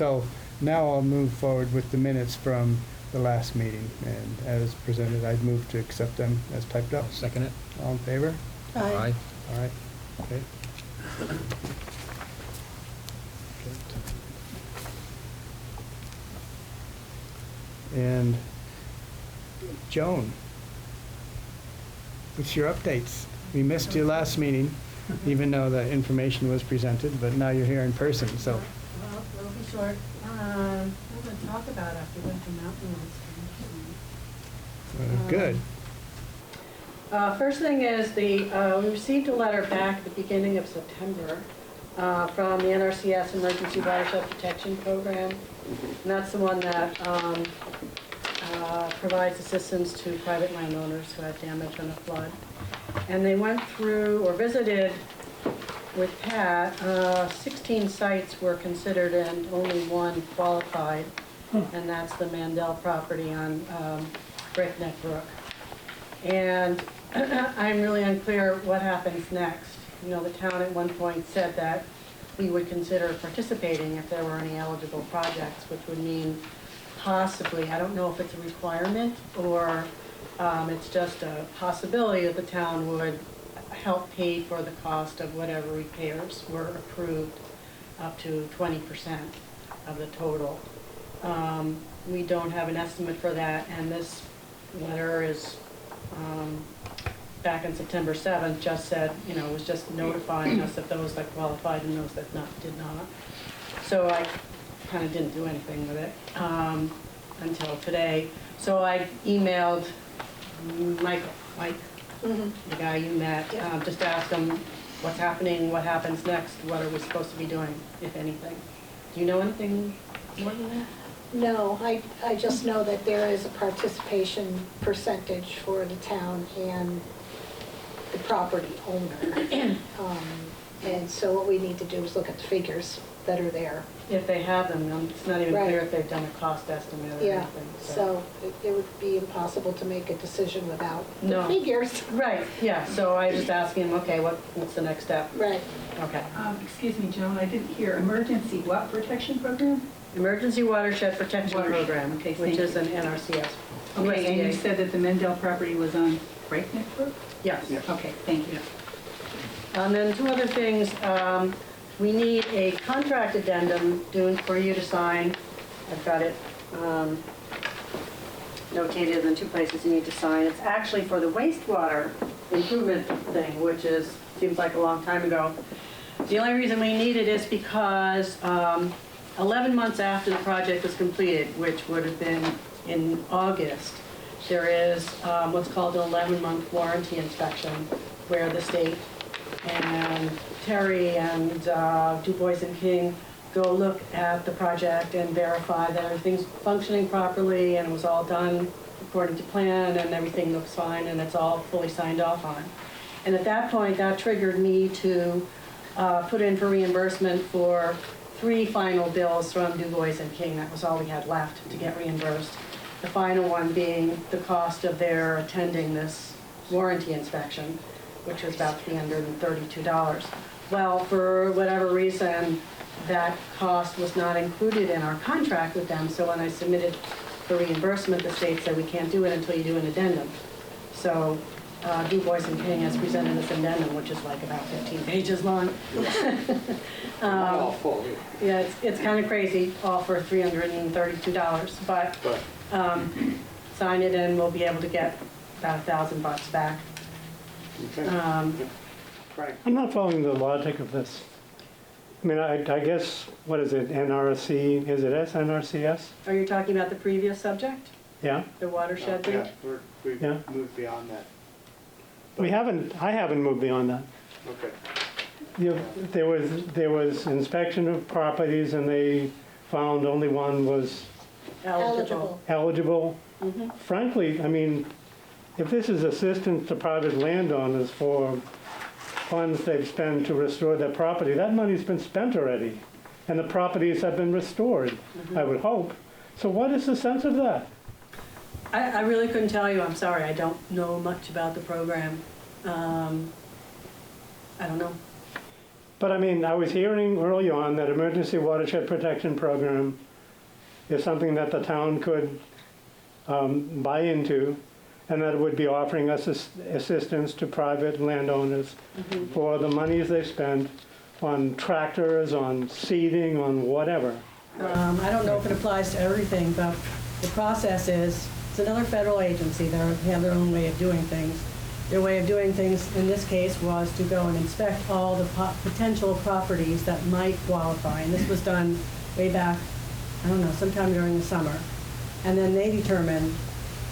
So now I'll move forward with the minutes from the last meeting, and as presented, I'd move to accept them as typed up. Second it. All in favor? Aye. All right, okay. And Joan, what's your updates? We missed you last meeting, even though the information was presented, but now you're here in person, so. Well, it'll be short. What to talk about after Winter Mountain was Good. First thing is we received a letter back at the beginning of September from the NRCS Emergency Watershed Protection Program. And that's the one that provides assistance to private landowners who had damage from a flood. And they went through or visited with Pat, 16 sites were considered and only one qualified, and that's the Mandel property on Breakneck Brook. And I'm really unclear what happens next. You know, the town at one point said that we would consider participating if there were any eligible projects, which would mean possibly, I don't know if it's a requirement or it's just a possibility that the town would help pay for the cost of whatever repairs were approved, up to 20% of the total. We don't have an estimate for that, and this letter is back on September 7th, just said, you know, was just notifying us of those that qualified and those that did not. So I kind of didn't do anything with it until today. So I emailed Mike, the guy you met, just asked him what's happening, what happens next, what are we supposed to be doing, if anything. Do you know anything more than that? No, I just know that there is a participation percentage for the town and the property owner. And so what we need to do is look at the figures that are there. If they have them, it's not even clear if they've done a cost estimate or anything. So it would be impossible to make a decision without the No. figures. Right, yeah, so I just asked him, okay, what's the next step? Right. Okay. Excuse me, Joan, I didn't hear. Emergency what protection program? Emergency Watershed Protection Watershed. Program, Okay, which thank is you. an NRCS. Okay, and you USDA. said that the Mendel property was on Breakneck Brook? Yes. Okay, thank you. And then two other things. We need a contract addendum due for you to sign. I've got it notated in two places you need to sign. It's actually for the wastewater improvement thing, which seems like a long time ago. The only reason we need it is because 11 months after the project was completed, which would have been in August, there is what's called an 11-month warranty inspection where the state and Terry and Du Bois and King go look at the project and verify that everything's functioning properly and it was all done according to plan and everything looks fine and it's all fully signed off on. And at that point, that triggered me to put in for reimbursement for 3 final bills from Du Bois and King. That was all we had left to get reimbursed. The final one being the cost of their attending this warranty inspection, which was about $332. Well, for whatever reason, that cost was not included in our contract with them, so when I submitted for reimbursement, the state said we can't do it until you do an addendum. So Du Bois and King has presented this addendum, which is like about 15 pages long. Yeah, it's kind of crazy, all for $332, but sign it and we'll be able to get about $1,000 back. Okay. I'm not following the logic of this. I mean, I guess, what is it, NRC, is it SNRCS? Are you talking about the previous subject, Yeah? the watershed thing? Yeah, we've Yeah. moved beyond that. I haven't moved beyond that. Okay. You know, there was inspection of properties and they found only one was Eligible. eligible. Frankly, I mean, if this is assistance to private landowners for funds they've spent to restore their property, that money's been spent already, and the properties have been restored, I would hope. So what is the sense of that? I really couldn't tell you, I'm sorry, I don't know much about the program. I don't know. But I mean, I was hearing early on that emergency watershed protection program is something that the town could buy into, and that it would be offering us assistance to private landowners for the monies they spend on tractors, on seeding, on whatever. I don't know if it applies to everything, but the process is, it's another federal agency, they have their own way of doing things. Their way of doing things in this case was to go and inspect all the potential properties that might qualify. And this was done way back, I don't know, sometime during the summer. And then they determined,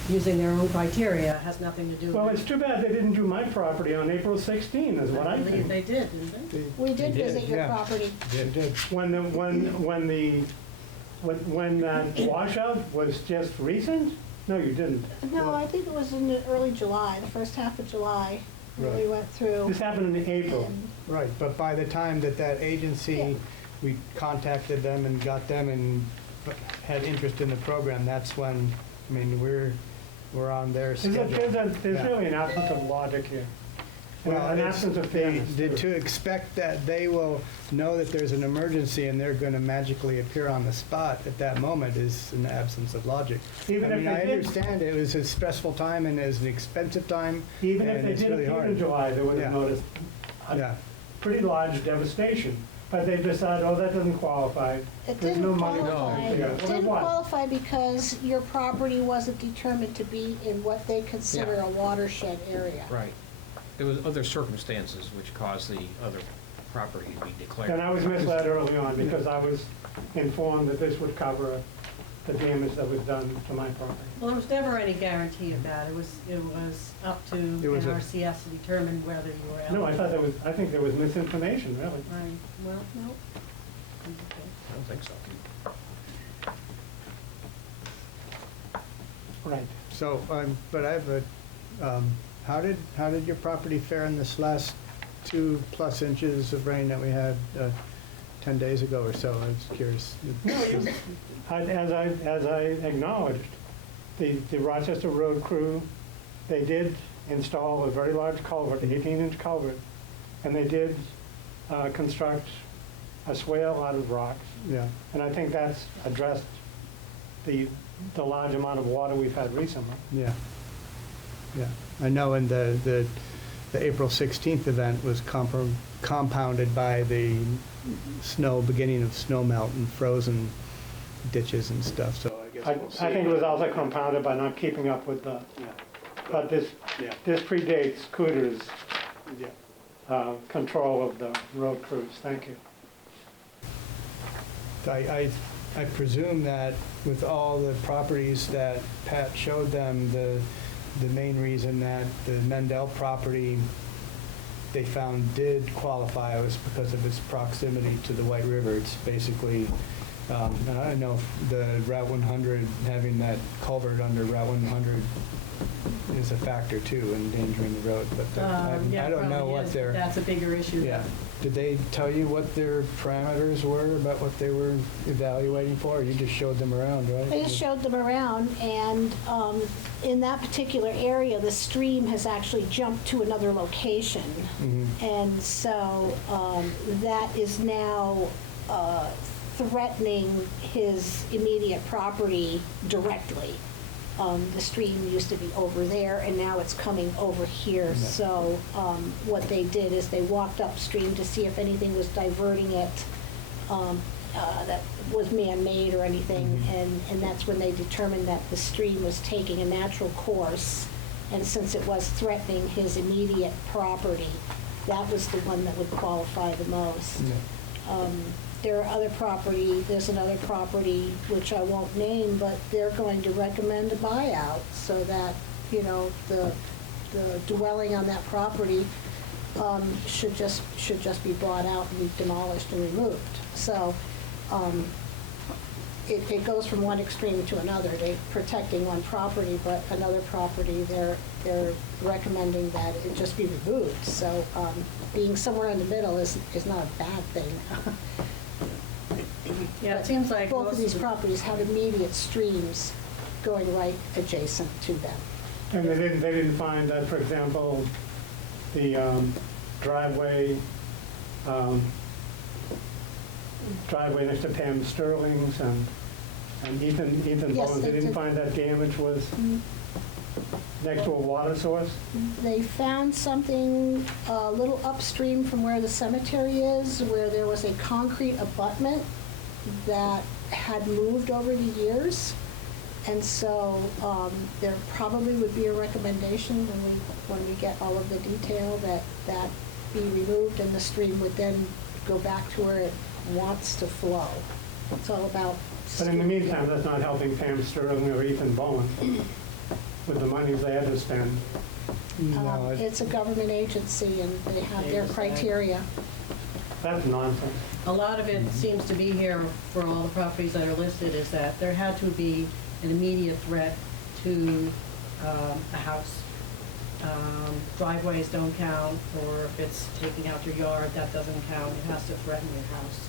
using their own criteria, has nothing to do with it. Well, it's too bad they didn't do my property on April 16, is what I I believe think. they did, didn't they? We did They did, visit your yeah. property. When that washout was just recent? No, you didn't. No, I think it was in the early July, the first half of July, when we Right. went through. This happened in April. and- Right, but by the time that agency, Yeah. we contacted them and got them and had interest in the program, that's when, I mean, we're on their schedule. There's Yeah. really an absence of logic here. Well, An it's- absence of fairness. To expect that they will know that there's an emergency and they're going to magically appear on the spot at that moment is an absence of logic. Even I if mean, they I did- understand it was a stressful time and it was an expensive time. Even if and they it's did really appear in hard. July, they would have Yeah. noticed Yeah, pretty large devastation. But they decided, oh, that doesn't qualify. It There's no didn't money. qualify, Yeah. it Well, didn't what? qualify because your property wasn't determined to be in what they consider Yeah. a watershed area. Right. There was other circumstances which caused the other property to be declared. And I was misled early on because I was informed that this would cover the damage that was done to my property. Well, there was never any guarantee of that. It was up to It was a- NRCS to determine whether you were eligible. No, I think there was misinformation, really. Right, well, no. I don't think so. Right. so, but I have how did your property fare in this last 2+ inches of rain that we had 10 days ago or so? I was curious. As I acknowledged, the Rochester Road crew, they did install a very large culvert, 18-inch culvert, and they did construct a swale out of rocks. Yeah. And I think that's addressed the large amount of water we've had recently. Yeah, yeah. I know, and the April 16th event was compounded by the beginning of snow melt and frozen ditches and stuff, so I guess we'll see. I think it was also compounded by not keeping up with the, Yeah, but this predates Cooter's yeah. control of the road crews. Thank you. I presume that with all the properties that Pat showed them, the main reason that the Mendel property they found did qualify was because of its proximity to the White River. It's basically, and I don't know if the Route 100, having that culvert under Route 100 is a factor too, endangering the road, but Yeah, I don't know probably what is, their... but that's a bigger issue. Yeah. Did they tell you what their parameters were about what they were evaluating for? Or you just showed them around, right? I just showed them around, and in that particular area, the stream has actually jumped to another location. Mhm. And so that is now threatening his immediate property directly. The stream used to be over there, and now it's coming over here. So what they did is they walked upstream to see if anything was diverting it that was man-made or anything, and that's when they determined that the stream was taking a natural course, and since it was threatening his immediate property, that was the one that would qualify the most. There's another property, which I won't name, but they're going to recommend a buyout so that, the dwelling on that property should just be bought out and demolished and removed. So it goes from one extreme to another. They're protecting one property, but another property, they're recommending that it just be removed. So being somewhere in the middle is not a bad thing. Yeah, it seems like Both of most these of the- properties have immediate streams going right adjacent to them. And they didn't find that, for example, the driveway driveway next to Pam Sterling's and Ethan Yes, Bowen's. They they didn't did. find that damage was next to a water source? They found something a little upstream from where the cemetery is, where there was a concrete abutment that had moved over the years. And so there probably would be a recommendation when we get all of the detail that be removed, and the stream would then go back to where it wants to flow. It's all about. But in the meantime, that's not helping Pam Sterling or Ethan Bowen with the monies they had to spend. No, It's a government agency, and they have They their decide. criteria. That's nonsense. A lot of it seems to be here for all the properties that are listed is that there had to be an immediate threat to a house. Driveways don't count, or if it's taking out your yard, that doesn't count. It has to threaten your house.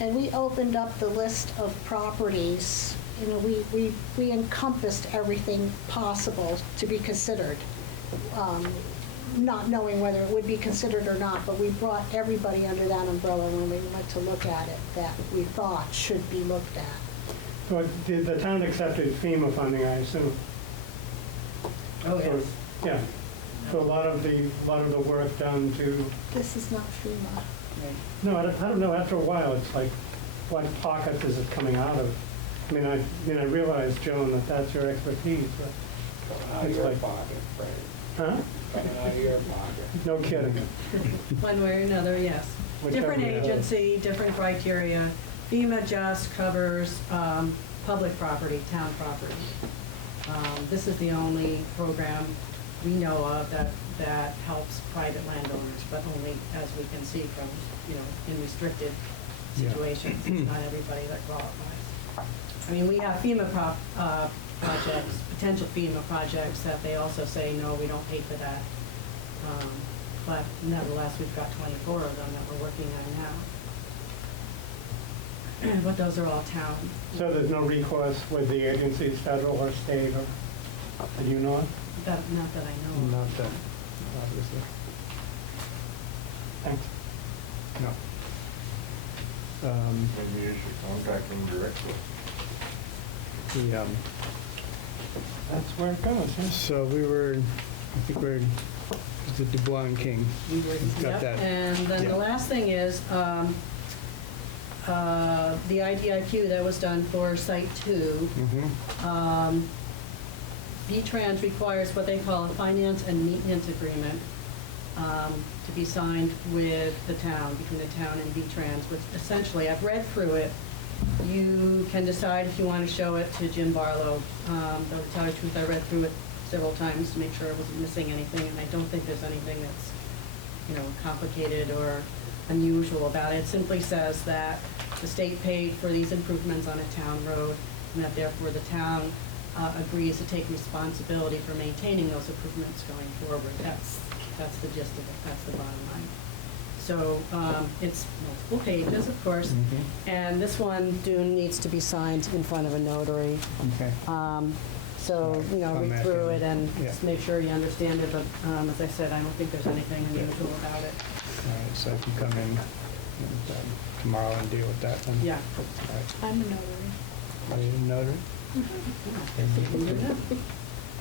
And we opened up the list of properties, you know, we encompassed everything possible to be considered, not knowing whether it would be considered or not, but we brought everybody under that umbrella when we went to look at it that we thought should be looked at. So did the town accepted FEMA funding, I assume? Oh, yes. Yeah. So a lot of the work done to, This is not FEMA. no, I don't know, after a while, it's like, what pocket is it coming out of? I mean, I realize, Joan, that that's your expertise, but, Out of It's your like- pocket, Frank. huh? Coming out of your pocket. No kidding. One way or another, yes. Whichever Different way it is. agency, different criteria. FEMA just covers public property, town property. This is the only program we know of that helps private landowners, but only as we can see from, in restricted Yeah. situations. It's not everybody that qualifies. I mean, we have FEMA projects, potential FEMA projects that they also say, no, we don't pay for that. But nevertheless, we've got 24 of them that we're working on now. But those are all town. So there's no recourse with the agencies, federal or state, or, do you know? Not that I know of. Not that, obviously. Thanks. No. Maybe you should contact them directly. The, That's where it goes, huh? so I think we're, it's the Dubois and King. We were- Got yep. that. And then Yeah. the last thing is, the IDIQ that was done for Site 2, Mm-hmm. V-Trans requires what they call a finance and maintenance agreement to be signed with the town, between the town and V-Trans, which essentially, I've read through it. You can decide if you want to show it to Jim Barlow. Though to tell you the truth, I read through it several times to make sure I wasn't missing anything, and I don't think there's anything that's, complicated or unusual about it. It simply says that the state paid for these improvements on a town road, and that therefore the town agrees to take responsibility for maintaining those improvements going forward. That's the gist of it. That's the bottom line. So it's multiple pages, of course, Mm-hmm. and this one, Dune, needs to be signed in front of a notary. Okay. So, I'll read match through it. it and Yeah. just make sure you understand it, but as I said, I don't think there's anything unusual about it. All right, so I can come in tomorrow and deal with that then? Yeah. All right. I'm a notary. Are you a notary?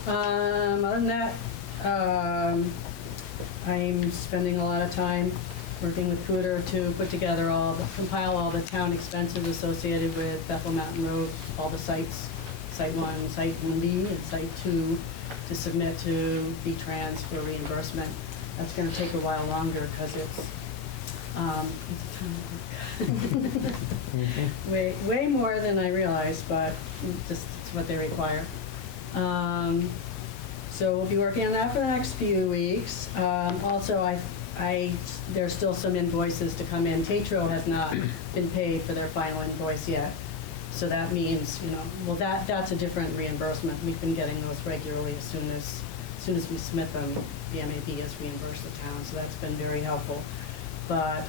Other than that, I'm spending a lot of time working with Cooter to put together compile all the town expenses associated with Bethel Mountain Road, all the sites, Site 1, Site 1B, and Site 2, to submit to V-Trans for reimbursement. That's gonna take a while longer because it's a ton of work. Way more than I realized, but just it's what they require. So we'll be working on that for the next few weeks. Also, there's still some invoices to come in. Tetro has not been paid for their final invoice yet. So that means, that's a different reimbursement. We've been getting those regularly as soon as we submit them. The MAB has reimbursed the town, so that's been very helpful. But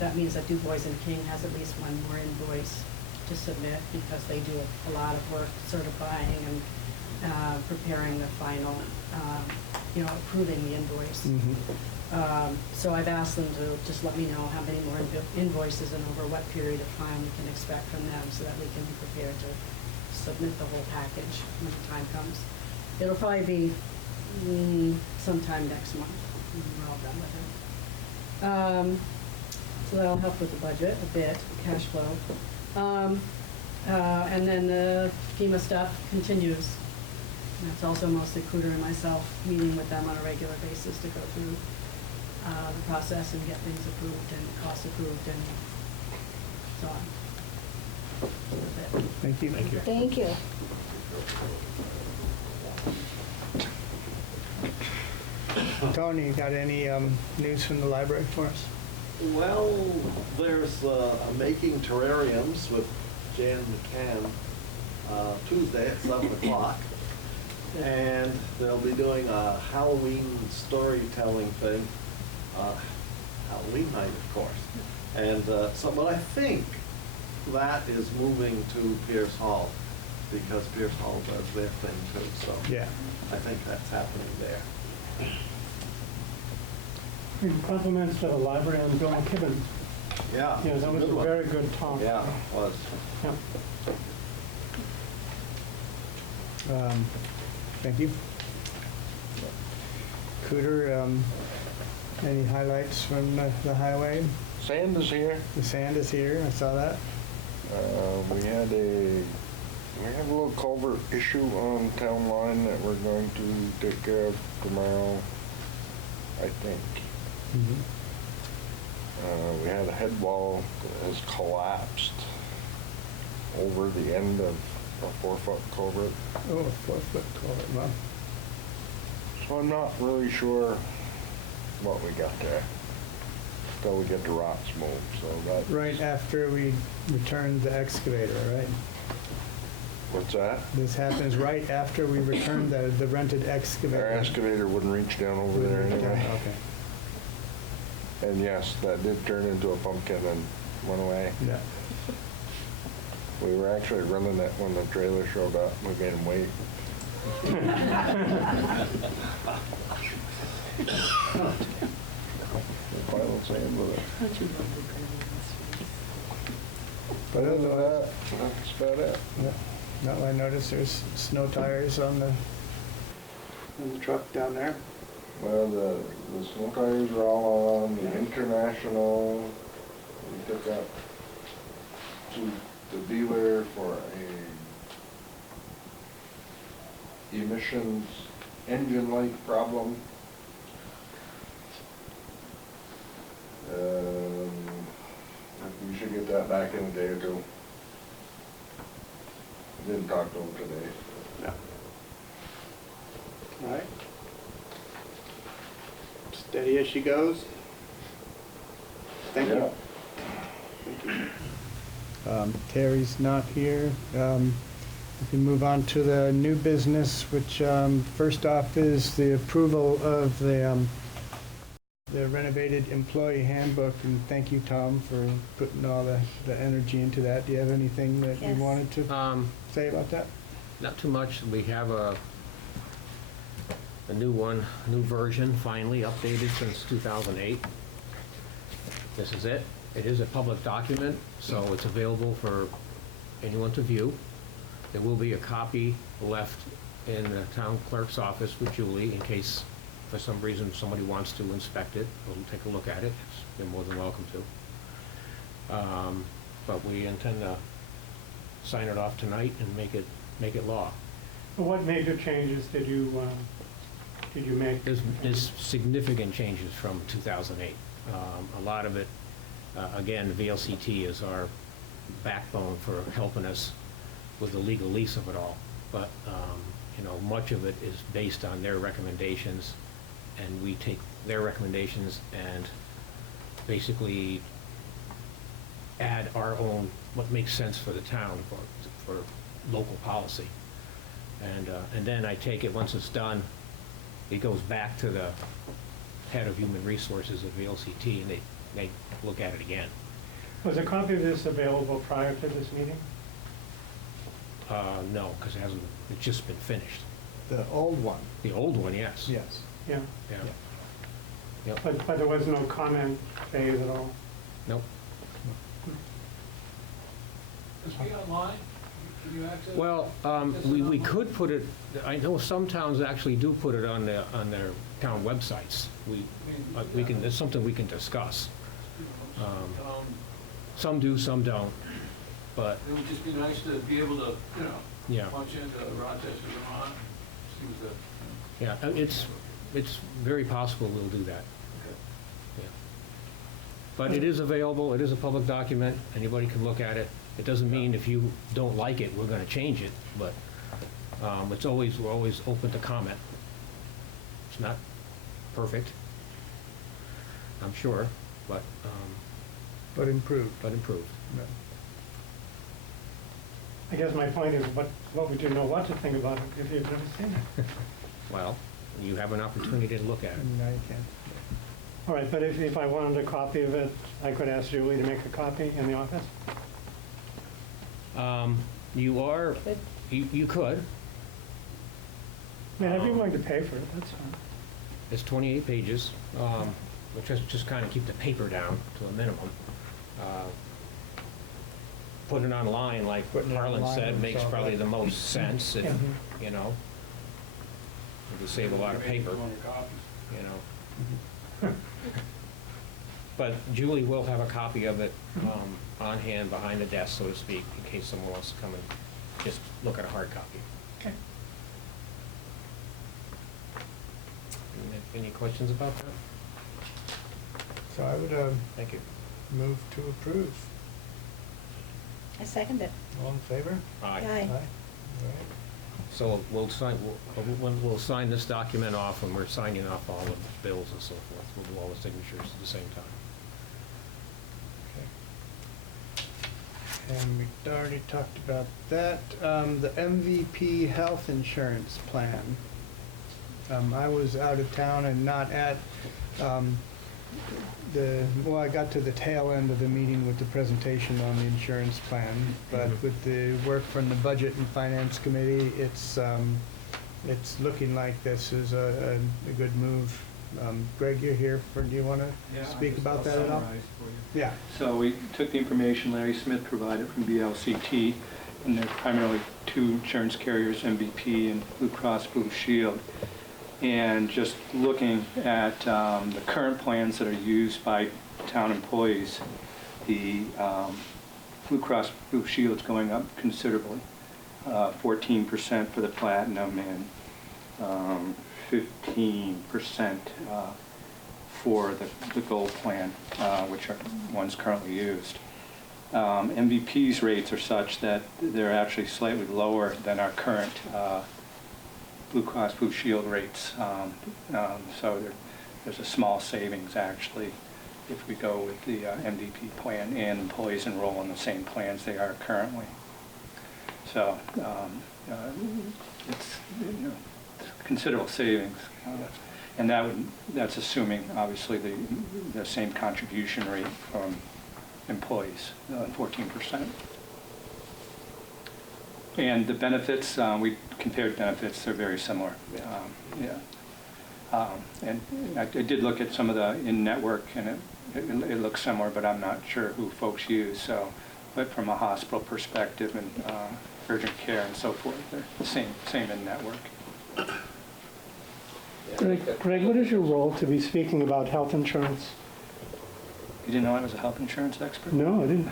that means that Du Bois and King has at least one more invoice to submit because they do a lot of work certifying and preparing the final approving the invoice. Mhm. So I've asked them to just let me know how many more invoices and over what period of time we can expect from them so that we can be prepared to submit the whole package when the time comes. It'll probably be sometime next month when we're all done with it. So that'll help with the budget a bit, cash flow. And then the FEMA stuff continues. That's also mostly Cooter and myself meeting with them on a regular basis to go through the process and get things approved and costs approved and so on. That's it. Thank you. Thank you. Thank you. Tony, you got any news from the library for us? Well, there's making terrariums with Jan McCann Tuesday at 7 o'clock. And they'll be doing a Halloween storytelling thing, Halloween night, of course. And but I think that is moving to Pierce Hall because Pierce Hall does their thing too. So Yeah. I think that's happening there. Compliments to the library on Bill McKibben. Yeah. Yeah, that was good a one. very good talk. Yeah, it was. Yeah. Thank you. Cooter, any highlights from the highway? Sand is here. The sand is here, I saw that. We have a little culvert issue on town line that we're going to take care of tomorrow, I think. We had a head wall that has collapsed over the end of a 4-foot culvert. Oh, 4-foot culvert, wow. So I'm not really sure what we got there till we get the rocks moved, so that. Right after we returned the excavator, right? What's that? This happens right after we returned the rented excavator. Our excavator wouldn't reach down over there anyway. Okay, And yes, that did turn into a pumpkin and went away. yeah. We were actually running it when the trailer showed up. We made him wait. Final sand with it. But other than that, that's about it. Yeah. No, I noticed there's snow tires on the truck down there. Well, the snow tires are all on the International. We took that to the dealer for a emissions engine light problem. We should get that back in a day or two. Didn't talk to him today. Yeah. All right. Steady as she goes. Thank you. Terry's not here. We can move on to the new business, which first off is the approval of the renovated employee handbook. And thank you, Tom, for putting all the energy into that. Do you have anything that you Yes. wanted to say about that? Not too much. We have a new one, a new version, finally updated since 2008. This is it. It is a public document, so it's available for anyone to view. There will be a copy left in the town clerk's office with Julie in case, for some reason, somebody wants to inspect it or take a look at it. They're more than welcome to. But we intend to sign it off tonight and make it law. What major changes did you make? There's significant changes from 2008. A lot of it, again, VLCT is our backbone for helping us with the legal lease of it all. But, much of it is based on their recommendations, and we take their recommendations and basically add our own, what makes sense for the town, for local policy. And then I take it, once it's done, it goes back to the head of human resources at VLCT, and they look at it again. Was a copy of this available prior to this meeting? No, because it's just been finished. The old one? The old one, yes. Yes. Yeah, Yeah. Yep, but there was no comment phase at all. nope. Is it online? Can you access? Well, we could put it, I know some towns actually do put it on their town websites. We can, it's something we can discuss. Some do, some don't, but, It would just be nice to be able to, yeah. punch into Rochester, Vermont, see what the, Yeah, it's very possible we'll do that. Yeah. But it is available, it is a public document, anybody can look at it. It doesn't mean if you don't like it, we're gonna change it, but we're always open to comment. It's not perfect, I'm sure, but Improved. improved. I guess my point is, what would you know what to think about it if you've never seen it? Well, you have an opportunity to look at it. No, you can't. All right, but if I wanted a copy of it, I could ask Julie to make a copy in the office? You could. I mean, I'd be willing to pay for it, that's fine. It's 28 pages, which just kind of keep the paper down to a minimum. Putting it online, like Putting it Harlan online said, would makes solve probably that. the most sense, if, Yeah. you know, it would save a lot of paper, 200 copies. you know. But Julie will have a copy of it on hand behind the desk, so to speak, in case someone wants to come and just look at a hard copy. Okay. Any questions about that? So I would Thank you. move to approve. I second it. All in favor? Aye. Aye. All right. So we'll sign this document off, and we're signing off all the bills and so forth. We'll do all the signatures at the same time. Okay. And we already talked about that. The MVP health insurance plan. I was out of town and not at I got to the tail end of the meeting with the presentation on the insurance plan, but with the work from the Budget and Finance Committee, it's looking like this is a good move. Greg, you're here do you want to speak about that at all? Yeah. So we took the information Larry Smith provided from BLCT, and they're primarily two insurance carriers, MVP and Blue Cross Blue Shield. And just looking at the current plans that are used by town employees, the Blue Cross Blue Shield is going up considerably, 14% for the platinum and 15% for the gold plan, which are ones currently used. MVP's rates are such that they're actually slightly lower than our current Blue Cross Blue Shield rates. So there's a small savings actually if we go with the MVP plan and employees enroll in the same plans they are currently. So it's considerable savings. And that's assuming obviously the same contribution rate from employees, 14%. And the benefits, we compared benefits, they're very similar. And I did look at some of the in-network, and it looks similar, but I'm not sure who folks use. So, but from a hospital perspective and urgent care and so forth, they're the same in-network. Greg, what is your role to be speaking about health insurance? You didn't know I was a health insurance expert? No, I didn't.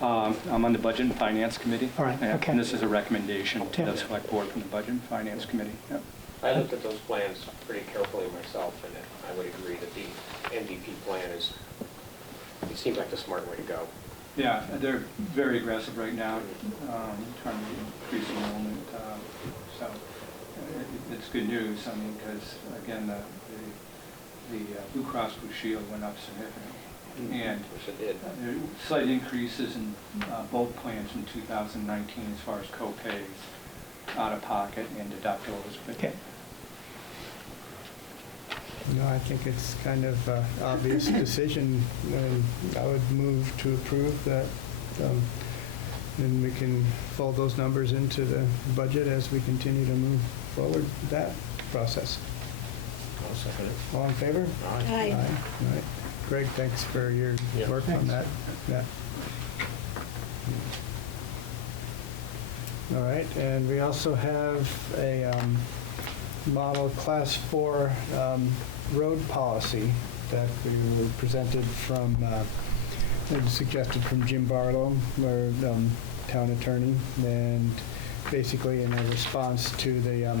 I'm on the Budget and Finance Committee. All right, okay. And this is a recommendation to Yeah. the Select Board from the Budget and Finance Committee. Yep. I looked at those plans pretty carefully myself, and I would agree that the MVP plan it seems like the smart way to go. Yeah, they're very aggressive right now, trying to increase enrollment. So it's good news. I mean, because again, the Blue Cross Blue Shield went up significantly. And Which it did. there are slight increases in both plans in 2019 as far as co-pays, out-of-pocket, and deductibles. But Okay. No, I think it's kind of an obvious decision. I would move to approve that and we can fold those numbers into the budget as we continue to move forward with that process. I'll second it. All in favor? Aye. All right. Greg, thanks for your Yeah. work on that. Yeah. All right, and we also have a model Class 4 road policy that we were presented from, suggested from Jim Barlow, our town attorney, and basically in a response to the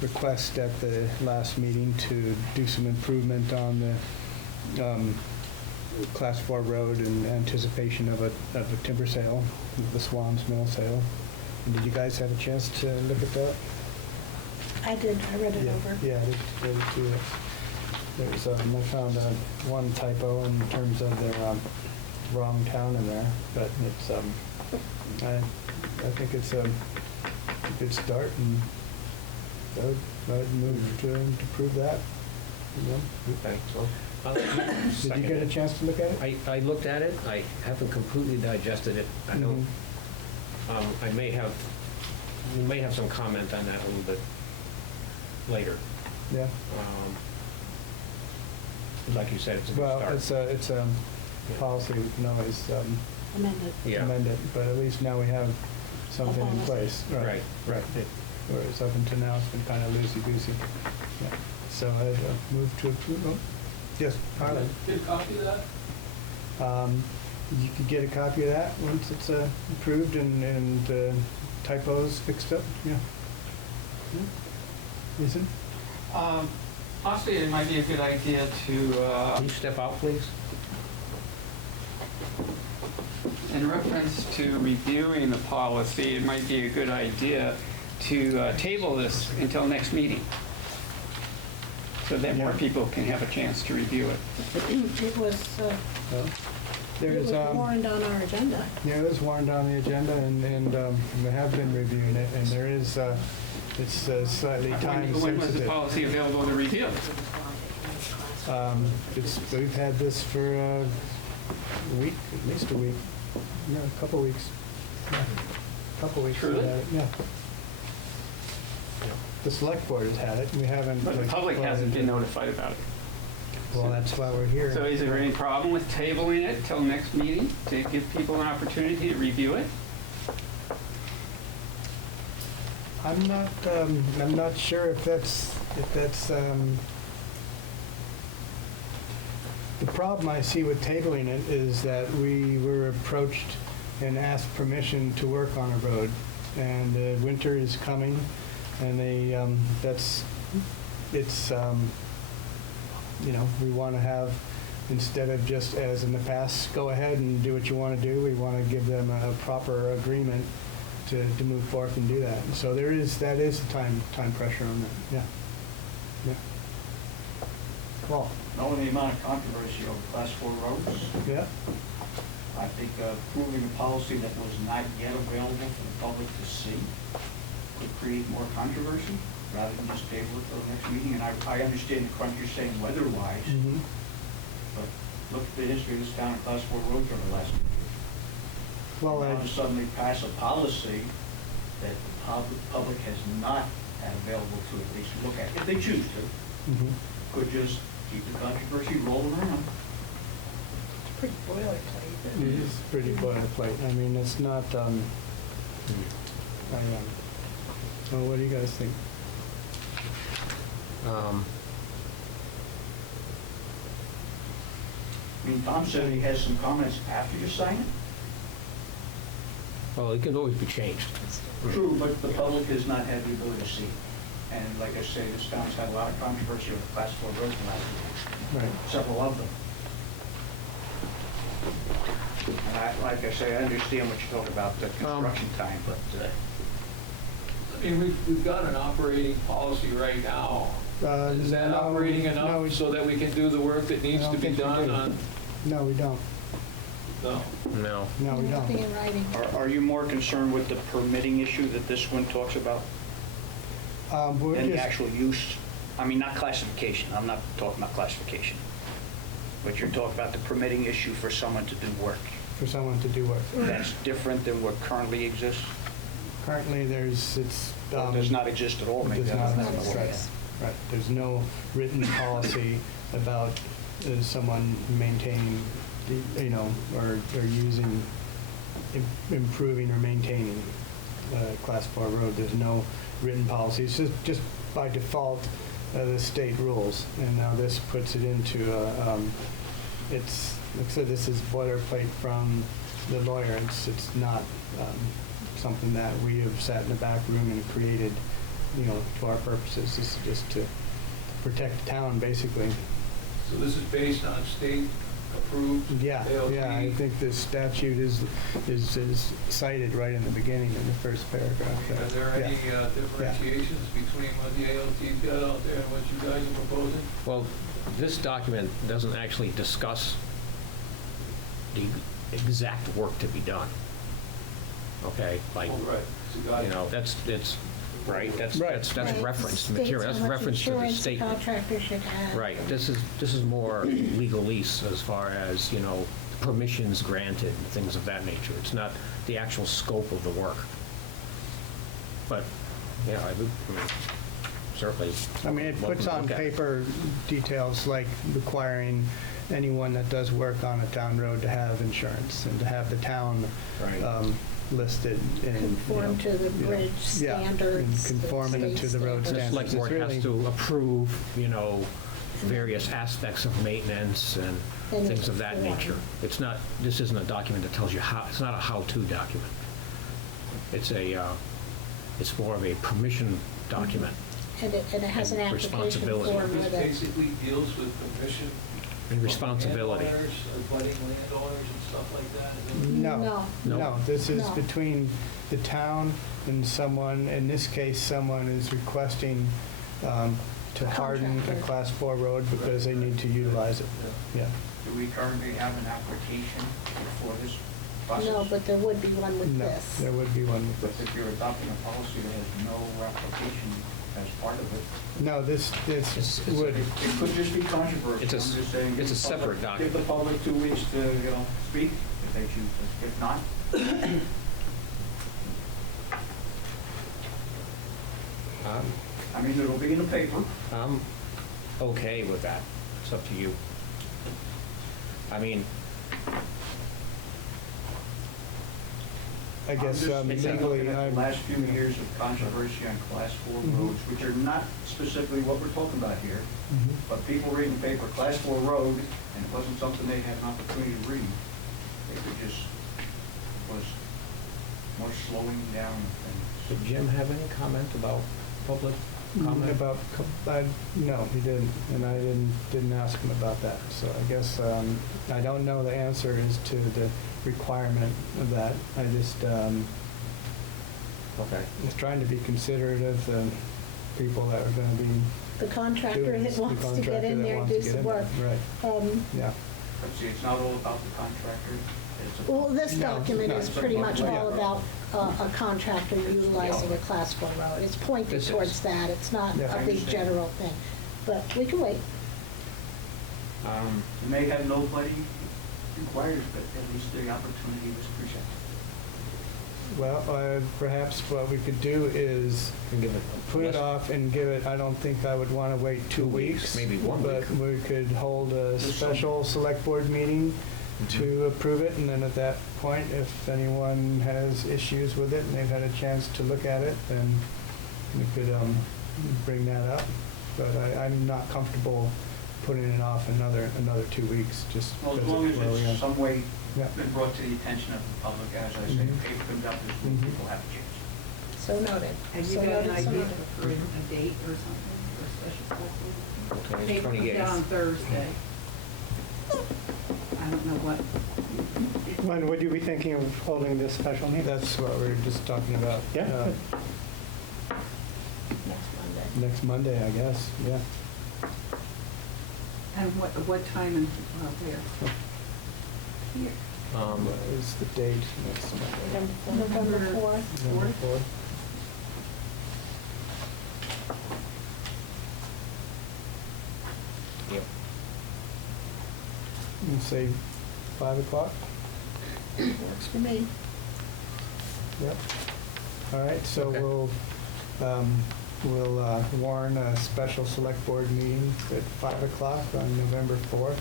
request at the last meeting to do some improvement on the Class 4 road in anticipation of a timber sale, the Swans Mill sale. And did you guys have a chance to look at that? I did, I read it Yeah, over. Yeah, I did too. There's, I found one typo in terms of the wrong town in there, but it's, I think it's a good start, and I'd move to prove that. You know? Okay, so. Did you get a chance to look at it? I looked at it. I haven't completely digested it. I don't, I may have, we may have some comment on that a little bit later. Yeah. Like you said, it's a good Well, start. it's a policy, we can always Amended. Yeah, amend it, but at least now we have something in policy. place. right. Whereas up until now, it's been kind of loosey-goosey. Yeah. So I'd move to approve. Oh, yes, Harlan. Get a copy of that? You could get a copy of that once it's approved and typos fixed up, yeah. Ethan? Possibly it might be a good idea to, Can you step out, please? in reference to reviewing the policy, it might be a good idea to table this until next meeting, so that more Yeah. people can have a chance to review it. It was, Well, it there's, was warned on our agenda. yeah, it was warned on the agenda, and we have been reviewing it, and there is, it's slightly time When was the sensitive. policy available to review? We've had this for a week, at least a week, yeah, a couple weeks. Yeah, a couple weeks. we've Truly? had it, yeah. The select board has had it, we haven't. But the like, public hasn't been notified about it. Well, that's why we're here. So is there any problem with tabling it till next meeting to give people an opportunity to review it? I'm not sure if that's, the problem I see with tabling it is that we were approached and asked permission to work on a road, and winter is coming, and we want to have, instead of just as in the past, go ahead and do what you want to do, we want to give them a proper agreement to move forth and do that. And so that is time pressure on that, yeah. Yeah. Well, Knowing the amount of controversy over Class 4 roads, yeah, I think approving a policy that was not yet available for the public to see could create more controversy rather than just table it till the next meeting. And I understand the crunch you're saying weather-wise, mhm. but look at the history of this town of Class 4 roads over the last few years. Well, Now to suddenly pass a policy that the public has not had available to at least look at, if they choose to, mhm. could just keep the controversy rolling around. It's pretty boilerplate. It is pretty boilerplate. I mean, it's not, well, what do you guys think? I mean, Tom said he has some comments after you sign it. Well, it can always be changed. True, but the public has not had the ability to see it. And like I say, this town's had a lot of controversy over Class 4 roads in the last year, Right. several of them. And like I say, I understand what you're talking about, the construction time, but I mean, we've got an operating policy right now. Is that No, operating no, enough so that we can do the work that needs I to don't be think we done do. on, No, we don't. no? No. No, we Nothing don't. in writing. are you more concerned with the permitting issue that this one talks about We're than the just, actual use? I mean, not classification, I'm not talking about classification. But you're talking about the permitting issue for someone to do work. for someone to do work. That's different than what currently exists, Currently, it's. or does not exist at all, maybe. Does I don't not know. exist. Right, there's no written policy about someone maintaining, or using, improving or maintaining Class 4 road. There's no written policy. It's just by default, the state rules. And now this puts it into, like I said, this is boilerplate from the lawyer. It's not something that we have sat in the back room and created, to our purposes. This is just to protect the town, basically. So this is based on state-approved? Yeah, I think the statute is cited right in the beginning in the first paragraph. Are there any differentiations between what the ALT's got out there and what you guys are proposing? Well, this document doesn't actually discuss the exact work to be done. Okay, like, Oh, right. It's a guide. that's Right. referenced States material, that's how much reference to the insurance state. contractor should have. Right, this is more legalese as far as, permissions granted and things of that nature. It's not the actual scope of the work. But, yeah, I mean, certainly. I mean, it puts on look at it. paper details like requiring anyone that does work on a town road to have insurance and to have the town Right. listed in. Conform to the bridge Yeah, and standards. conforming the it to the state road The standards. select board It's has really- to approve, various aspects of maintenance and And things of that form. nature. This isn't a document that tells you how, it's not a how-to document. It's more of a permission document. And it has an and application responsibility. form This with it. basically deals with permission. And responsibility. Landowners, budding landowners and stuff like that. Is it- No, No. no, this is No. between the town and someone, in this case, someone is requesting to harden a Contractor. Class 4 road because they need to utilize it. Yeah. Do we currently have an application for this process? No, but there would be one with No, this. there would be one with But this. if you're adopting a policy that has no application as part of it, No, this It's- would, it could just be controversial. It's a- I'm just saying, it's a give the public- separate document. Give the public 2 weeks to, speak if they choose to. If not, I mean, it'll be in the paper. I'm okay with that. It's up to you. I mean, I guess I'm just legally, looking at the last few years of controversy on Class 4 roads, which are not specifically what we're talking about here, Mhm. but people reading the paper, Class 4 road, and it wasn't something they had an opportunity to read. It was more slowing down of did things. Jim have any comment about public comment? About, no, he didn't, and I didn't ask him about that. So I guess, I don't know the answer as to the requirement of that. I just, Okay. was trying to be considerate of the people that are gonna be The contractor doing that this, the wants to get contractor in that there and wants do to get some in there. work. Right, yeah. But see, it's not all about the contractor. It's a- Well, this No, document no, is it's pretty a- much yeah. all about a contractor utilizing a Class 4 road. It's pointed This is. towards that. It's not Yeah, I a big understand. general thing. But we can wait. You may have nobody inquires, but at least the opportunity was presented. Well, perhaps what we could do is Can give it a put it list. off and give it, I don't think I would want to wait 2 weeks. Maybe 1 week. But we could hold a special select board meeting Mm-hmm. to approve it, and then at that point, if anyone has issues with it and they've had a chance to look at it, then we could bring that up. But I'm not comfortable putting it off another 2 weeks, just Well, because as of long as where we it's are. some way Yeah. been brought to the attention of the public, as I say, Mhm. paper comes out this week, Mhm. people have a chance. So noted. Have you So got an noted, so idea noted. for a date or something, for a special select board? Today's Paper comes 28th. out on Thursday. I don't know what, When would you be thinking of holding this special meeting? That's what we were just talking about. Yeah. Next Monday. Next Monday, I guess, yeah. and what time and where? Here. What is the date next Monday? November 4th. November 4th? Yep. You say 5 o'clock? Works for me. Yep. All right, so Okay. we'll warn a special select board meeting at 5 o'clock on November 4th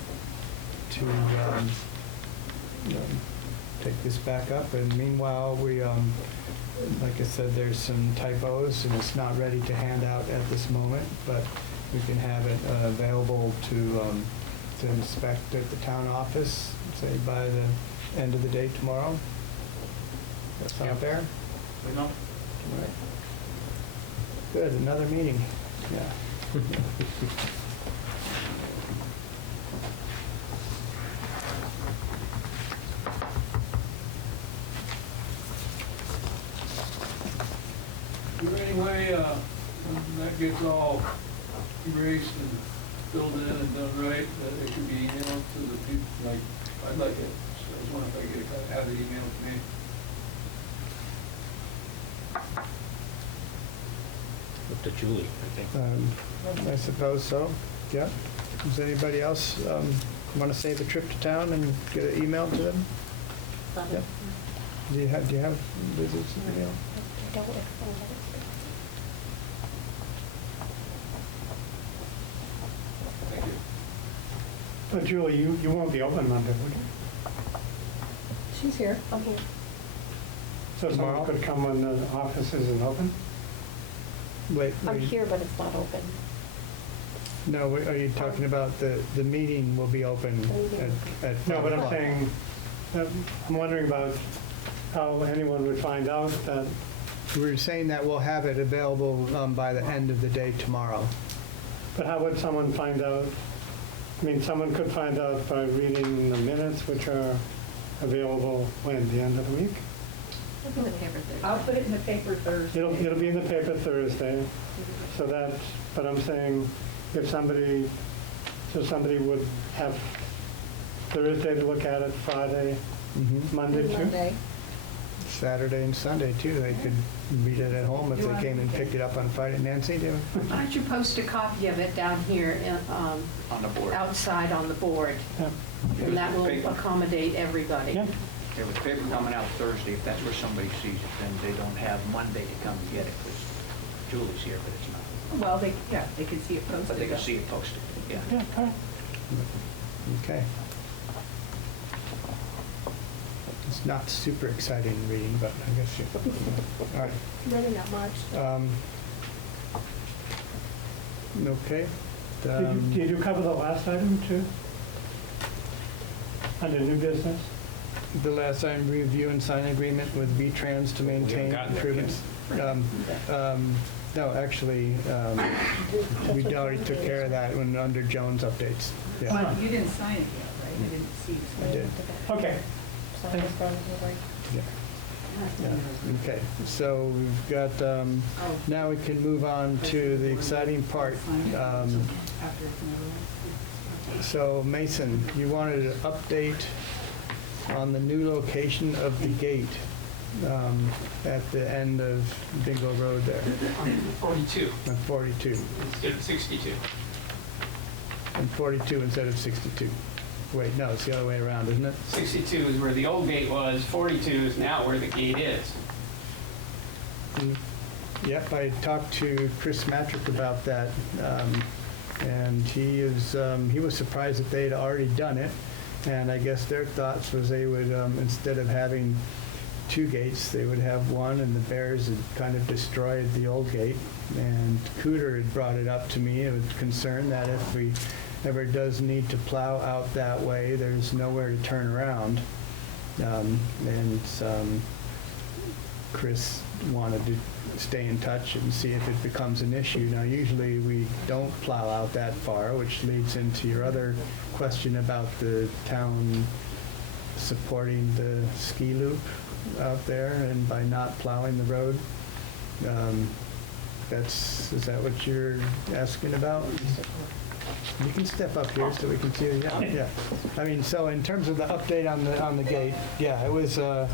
to take this back up. And meanwhile, we, like I said, there's some typos and it's not ready to hand out at this moment, but we can have it available to inspect at the town office, say by the end of the day tomorrow. That sound Yep. fair? We know. All right. Good, another meeting, yeah. Is there any way, when that gets all erased and filled in and done right, that it can be emailed to the people, like, I'd like it, so I just wonder if I could have the email to me. Up to Julie, I think. I suppose so, yeah. Does anybody else want to save a trip to town and get an email to them? Yep. Do you have Liz's email? Thank you. But Julie, you won't be open Monday, would you? She's here. I'm here. So Tomorrow? someone could come when the office isn't open? Wait, I'm here, but it's not open. no, are you talking about the meeting will be open at? No, but 5 I'm o'clock? saying, I'm wondering about how anyone would find out that, We're saying that we'll have it available by the end of the day tomorrow. but how would someone find out? I mean, someone could find out by reading the minutes, which are available when, the end of the week? I'll put it in the paper Thursday. It'll be in the paper Thursday, so that, but I'm saying if somebody would have Thursday to look at it, Friday, Monday too? Monday. Saturday and Sunday too, they could read it at home if they came and picked it up on Friday. Nancy, do you? Why don't you post a copy of it down here On the board. outside on the board? Yeah. And that will accommodate everybody. Yeah. Yeah, with the paper coming out Thursday, if that's where somebody sees it, then they don't have Monday to come and get it, because Julie's here, but it's not. Well, they can see it posted. But they can see it posted, yeah. Yeah, all right. Okay. It's not super exciting reading, but I guess you, all right. Really not much. Okay. Did you cover the last item too? Under new business? The last item, review and sign agreement with V-Trans to maintain gotten there improvements. No, actually, we already took care of that when under Jones updates. Yeah, Well, you didn't sign it yet, right? I didn't see it. I did. Okay. Yeah. Yeah. Okay, so we've got, now we can move on to the exciting part. After it's never. So Mason, you wanted an update on the new location of the gate at the end of Bingo Road there, 42 on 42, instead of 62. and 42 instead of 62. Wait, no, it's the other way around, isn't it? 62 is where the old gate was, 42 is now where the gate is. Yep, I talked to Chris Matrick about that, and he was surprised that they'd already done it. And I guess their thoughts was they would, instead of having two gates, they would have one, and the Bears had kind of destroyed the old gate. And Cooter had brought it up to me, it was concerned that if we ever does need to plow out that way, there's nowhere to turn around. Chris wanted to stay in touch and see if it becomes an issue. Now, usually we don't plow out that far, which leads into your other question about the town supporting the ski loop out there, and by not plowing the road. Is that what you're asking about? You can step up here so we can see you. Yeah. I mean, so in terms of the update on the gate, yeah, it was a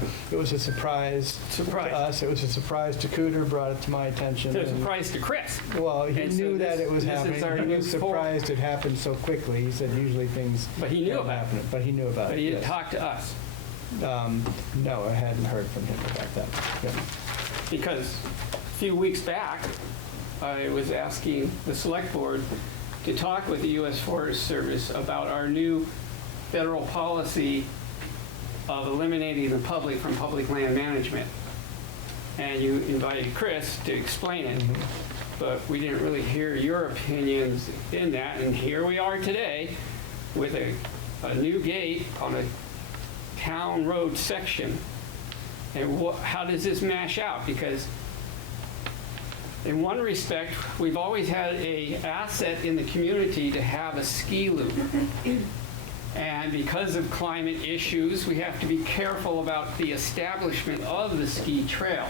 surprise. Surprise. To us. It was a surprise to Cooter, brought it to my attention. It's a and- surprise to Chris. Well, he And so knew that this- it was this is happening. our He new was surprised it happened so quickly. He said usually things But he knew don't about it. happen, but he knew about But it. he didn't yes. talk to us. No, I hadn't heard from him about that. Yeah. Because a few weeks back, I was asking the Select Board to talk with the U.S. Forest Service about our new federal policy of eliminating the public from public land management. And you invited Chris to explain it, but we didn't really hear your opinions in that. And here we are today with a new gate on a town road section. And how does this mash out? Because in one respect, we've always had an asset in the community to have a ski loop. And because of climate issues, we have to be careful about the establishment of the ski trail.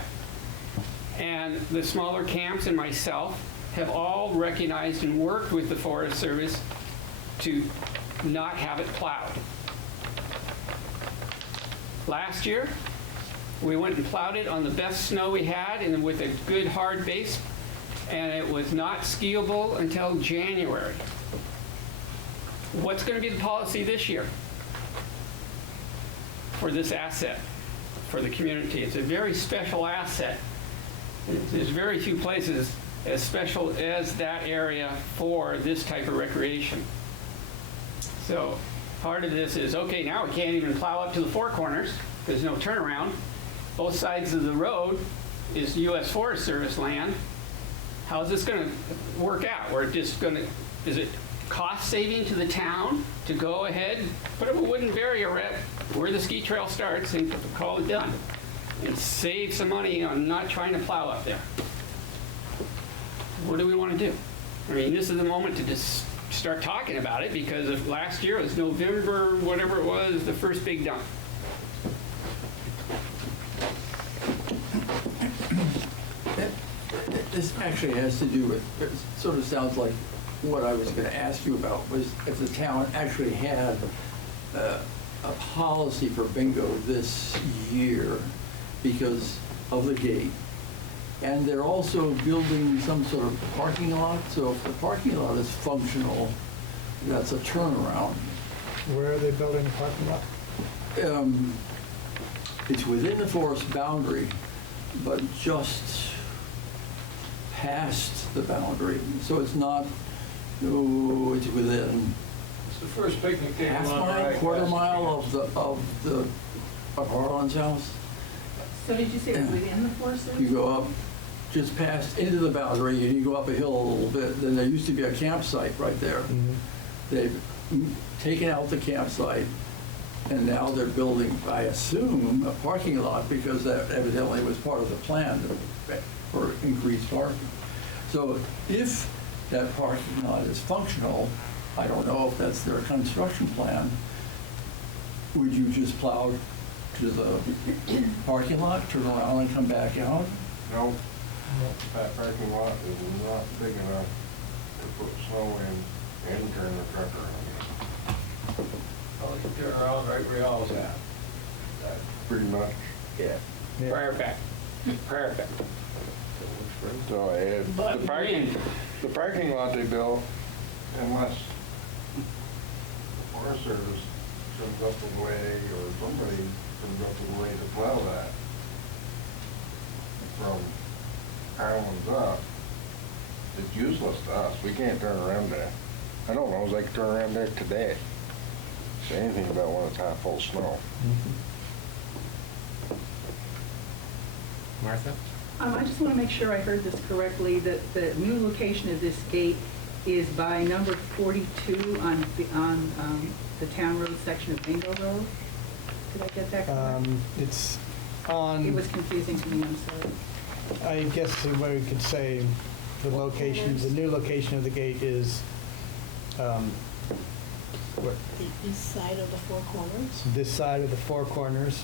And the smaller camps and myself have all recognized and worked with the Forest Service to not have it plowed. Last year, we went and plowed it on the best snow we had and with a good hard base, and it was not skiable until January. What's going to be the policy this year for this asset, for the community? It's a very special asset. There's very few places as special as that area for this type of recreation. So part of this is, okay, now we can't even plow up to the four corners. There's no turnaround. Both sides of the road is U.S. Forest Service land. How is this going to work out? We're just going to, is it cost saving to the town to go ahead, put up a wooden barrier where the ski trail starts and call it done? And save some money on not trying to plow up there. What do we want to do? I mean, this is the moment to just start talking about it, because of last year, it was November, whatever it was, the first big dump. This actually has to do with, it sort of sounds like what I was going to ask you about, was if the town actually had a policy for bingo this year because of the gate. And they're also building some sort of parking lot, so if the parking lot is functional, that's a turnaround. Where are they building the parking lot? It's within the forest boundary, but just past the boundary. So it's not, no, it's within It's the first picnic table half on the mile, right. quarter mile of Harlan's house. So did you say it was within the Forest Service? You go up just past into the boundary, and you go up a hill a little bit. Then there used to be a campsite right there. They've taken out the campsite, and now they're building, I assume, a parking lot, because that evidently was part of the plan for increased parking. So if that parking lot is functional, I don't know if that's their construction plan, would you just plow to the parking lot, turn around and come back out? No, that parking lot is not big enough to put snow in and turn the truck around. Well, you can turn around right where you always have. Pretty much. Yeah. Perfect. Perfect. So I had the parking lot they built, unless the Forest Service comes up with a way, or somebody comes up with a way to plow that from Harlan's up, it's useless to us. We can't turn around there. I don't know if I could turn around there today. Say anything about when it's half full of snow. Martha? I just want to make sure I heard this correctly, that the new location of this gate is by number 42 on the town road section of Bingo Road? Did I get that correct? It's on. It was confusing to me, I'm sorry. I guess the way we could say the location, the new location of the gate is, what, The east side of the Four Corners? this side of the Four Corners?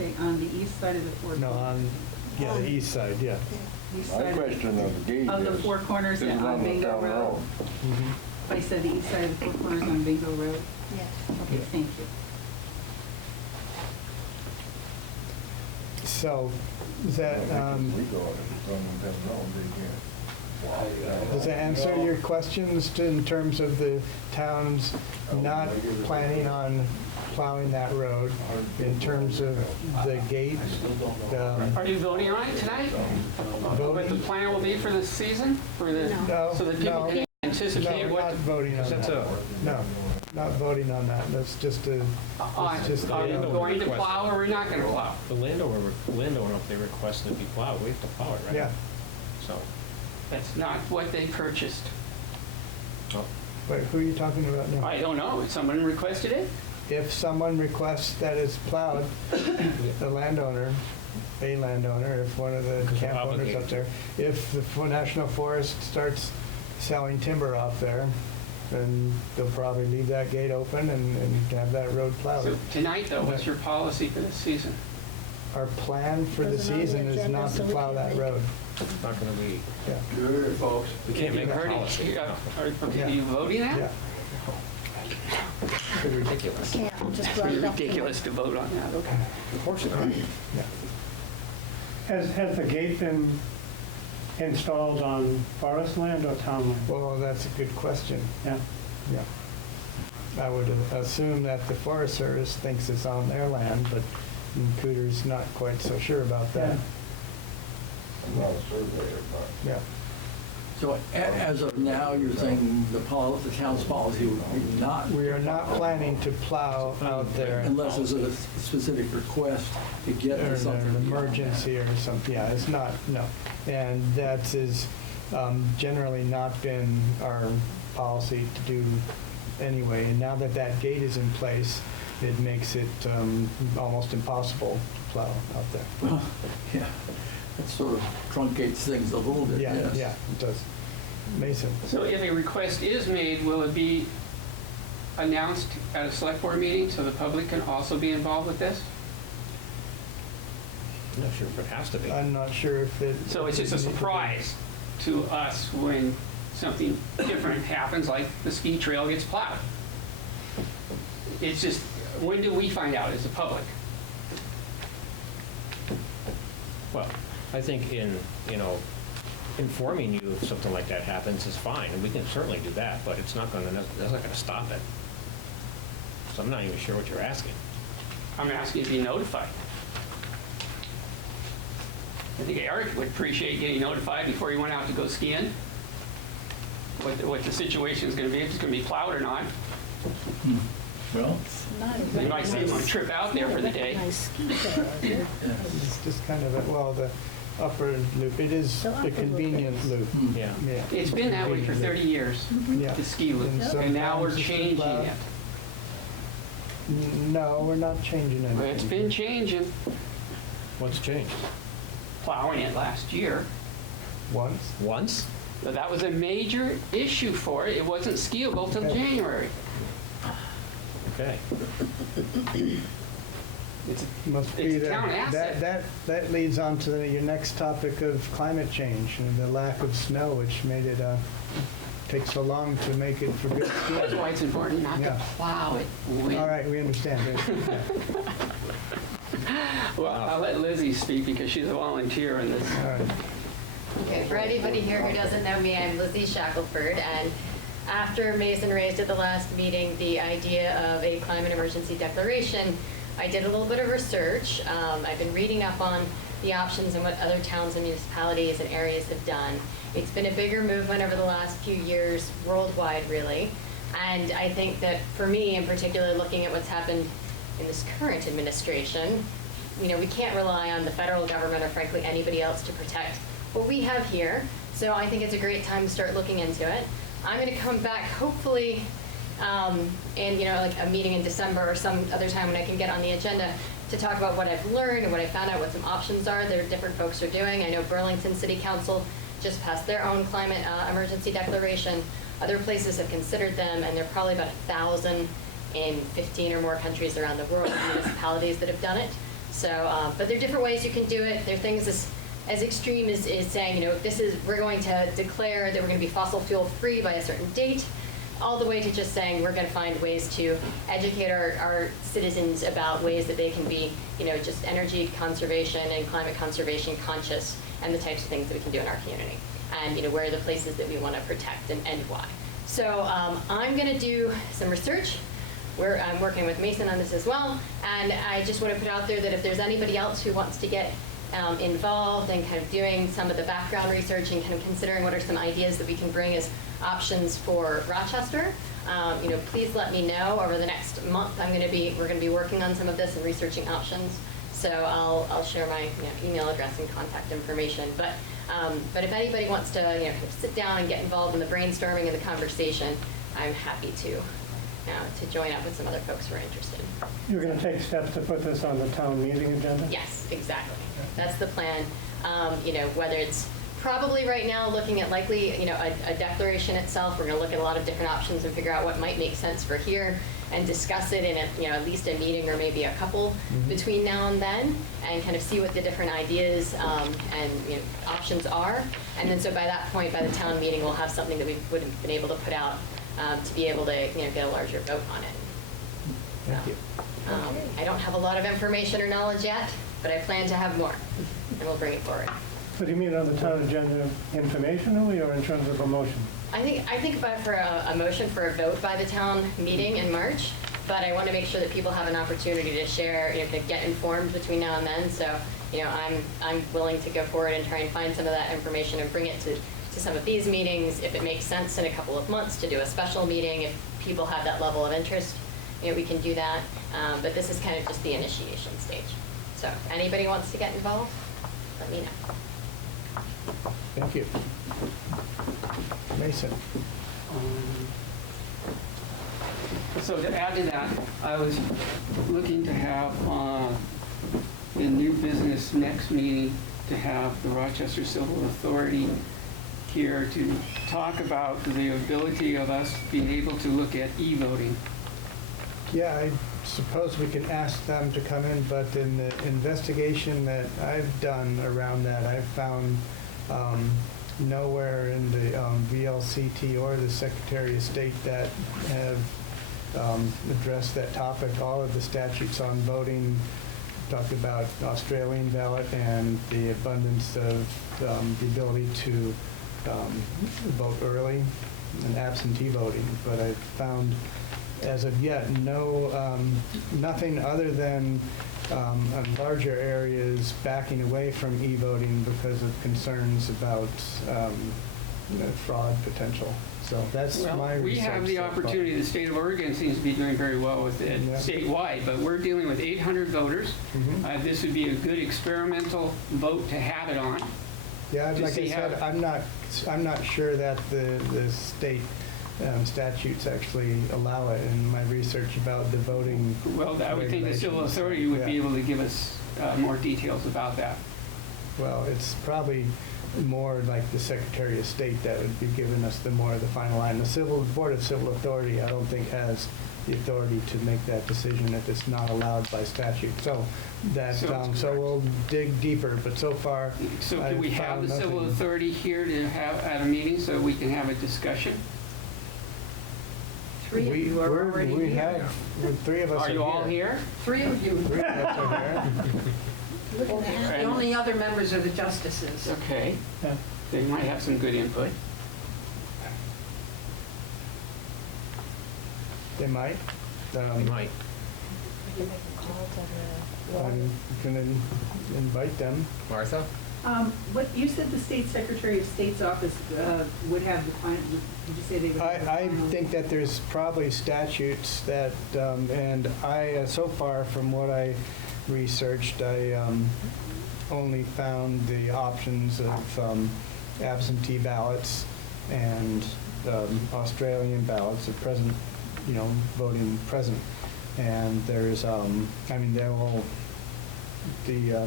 Okay, on the east side of the Four No, Corners. yeah, the east side, yeah. East My side question of the gate of the is, Four Corners is on on the Bingo town Road. road. I said the east side of the Four Corners on Bingo Road. Yes. Okay, thank you. So, is that, We go on the town road, they can't. does that answer your questions in terms of the town's not planning on plowing that road. In terms of the gate, Are you voting on it tonight? What the voting, plan will be for this season? For the, No, so that people no. can anticipate no, what? not voting on That's that. No, not voting on that. That's just a, On, just are you a- going to plow or are you not going to plow? The landowner, if they request it be plowed, we have to plow it, right? yeah. So, That's not what they purchased. But who are you talking about now? I don't know. Someone requested it? If someone requests that it's plowed, the landowner, a landowner, if one of the Because camp we're owners up obligated. there, if the National Forest starts selling timber off there, then they'll probably leave that gate open and have that road So plowed. tonight, though, what's your policy for this season? Our plan for the season is not to plow that road. it's not gonna be, Yeah, Good, folks. we can't make a Heard it. policy. Are you voting that? yeah. It's ridiculous. Yeah, just It's brought pretty it up. ridiculous to vote on that, okay. Of course it's not. Has the gate been installed on forest land or town land? Well, that's a good question. Yeah. Yeah. I would assume that the Forest Service thinks it's on their land, but Cooter's not quite so sure about that. I'm not a surveyor, but Yeah. So as of now, you're saying the town's policy would be not, We are not planning to plow out there unless there's a specific request to get or to something. an emergency or something. Yeah, it's not, no. And that is generally not been our policy to do anyway. And now that that gate is in place, it makes it almost impossible to plow out there. Well, yeah, that sort of truncates things a little bit, Yeah, yes. yeah, it does. Mason? So if a request is made, will it be announced at a select board meeting so the public can also be involved with this? I'm not sure if it has to be. I'm not sure if it... So it's just a surprise to us when something different happens, like the ski trail gets plowed. It's just, when do we find out as the public? Well, I think informing you if something like that happens is fine, and we can certainly do that, but that's not gonna stop it. So I'm not even sure what you're asking. I'm asking to be notified. I think Eric would appreciate getting notified before he went out to go skiing, what the situation is going to be, if it's going to be plowed or not. Well, You might see him on a trip out there for the day. Nice ski trail, is it? It's just kind of, the upper loop, it is The a upper convenient loop. Yeah. Yeah. It's been that way for 30 years, Yeah. the ski loop, And and now we're sometimes it's changing plowed. it. No, we're not changing anything. It's been changing, What's changed? plowing it last year. Once. Once? But that was a major issue for it. It wasn't skiable till Okay. January. Okay. It's Must be It's a town asset. that leads on to your next topic of climate change and the lack of snow, which made it, take so long to make it for good That's skiing. why it's important not to Yeah. plow it. when- All right, we understand. Well, I'll let Lizzie speak because she's a volunteer in this. All right. Okay, for anybody here who doesn't know me, I'm Lizzie Shackelford, and after Mason raised at the last meeting the idea of a climate emergency declaration, I did a little bit of research. I've been reading up on the options and what other towns and municipalities and areas have done. It's been a bigger movement over the last few years, worldwide really, and I think that for me in particular, looking at what's happened in this current administration, we can't rely on the federal government or frankly anybody else to protect what we have here. So I think it's a great time to start looking into it. I'm going to come back hopefully in like a meeting in December or some other time when I can get on the agenda to talk about what I've learned and what I found out, what some options are that different folks are doing. I know Burlington City Council just passed their own climate emergency declaration. Other places have considered them, and there are probably about 1,000 in 15 or more countries around the world, municipalities that have done it. So, but there are different ways you can do it. There are things as extreme as saying, we're going to declare that we're going to be fossil fuel free by a certain date, all the way to just saying we're going to find ways to educate our citizens about ways that they can be, just energy conservation and climate conservation conscious, and the types of things that we can do in our community, and where are the places that we want to protect and why. So I'm going to do some research. I'm working with Mason on this as well, and I just want to put out there that if there's anybody else who wants to get involved and kind of doing some of the background research and kind of considering what are some ideas that we can bring as options for Rochester, please let me know. Over the next month, we're going to be working on some of this and researching options. So I'll share my email address and contact information. But if anybody wants to kind of sit down and get involved in the brainstorming and the conversation, I'm happy to join up with some other folks who are interested. You're going to take steps to put this on the town meeting agenda? Yes, exactly. That's the plan. Whether it's probably right now looking at likely, a declaration itself. We're going to look at a lot of different options and figure out what might make sense for here and discuss it in at least a meeting or maybe a couple between now and then, and kind of see what the different ideas and options are. And then so by that point, by the town meeting, we'll have something that we would have been able to put out to be able to get a larger vote on it. Thank you. I don't have a lot of information or knowledge yet, but I plan to have more, and we'll bring it forward. So do you mean on the town agenda informationally or in terms of a motion? I think about for a motion for a vote by the town meeting in March, but I want to make sure that people have an opportunity to share, to get informed between now and then. So, I'm willing to go forward and try and find some of that information and bring it to some of these meetings. If it makes sense in a couple of months to do a special meeting, if people have that level of interest, we can do that. But this is kind of just the initiation stage. So, anybody wants to get involved, let me know. Thank you. Mason. So to add to that, I was looking to have in new business next meeting to have the Rochester Civil Authority here to talk about the ability of us being able to look at e-voting. Yeah, I suppose we can ask them to come in, but in the investigation that I've done around that, I've found nowhere in the VLCT or the Secretary of State that have addressed that topic. All of the statutes on voting talk about Australian ballot and the abundance of the ability to vote early and absentee voting, but I've found as of yet nothing other than larger areas backing away from e-voting because of concerns about fraud potential. So that's my research. We have the opportunity. The state of Oregon seems to be doing very well with it statewide, but we're dealing with 800 voters. This would be a good experimental vote to have it on. Yeah, like I said, I'm not sure that the state statutes actually allow it in my research about the voting. Well, I would think the Civil Authority would be able to give us more details about that. Well, it's probably more like the Secretary of State that would be giving us the final line. The Board of Civil Authority, I don't think has the authority to make that decision if it's not allowed by statute. So so we'll dig deeper, but so far. So do we have the Civil Authority here to have at a meeting so we can have a discussion? Three of you are already here. Three of us are here. Are you all here? Three of you. Three of us are here. The only other members are the justices. Okay. They might have some good input. They might. We might. I'm going to invite them. Martha? What, you said the State Secretary of State's office would have the final, did you say they would have the I final? think that there's probably statutes that, and I, so far from what I researched, I only found the options of absentee ballots and Australian ballots of present, voting present. And there's, they're all the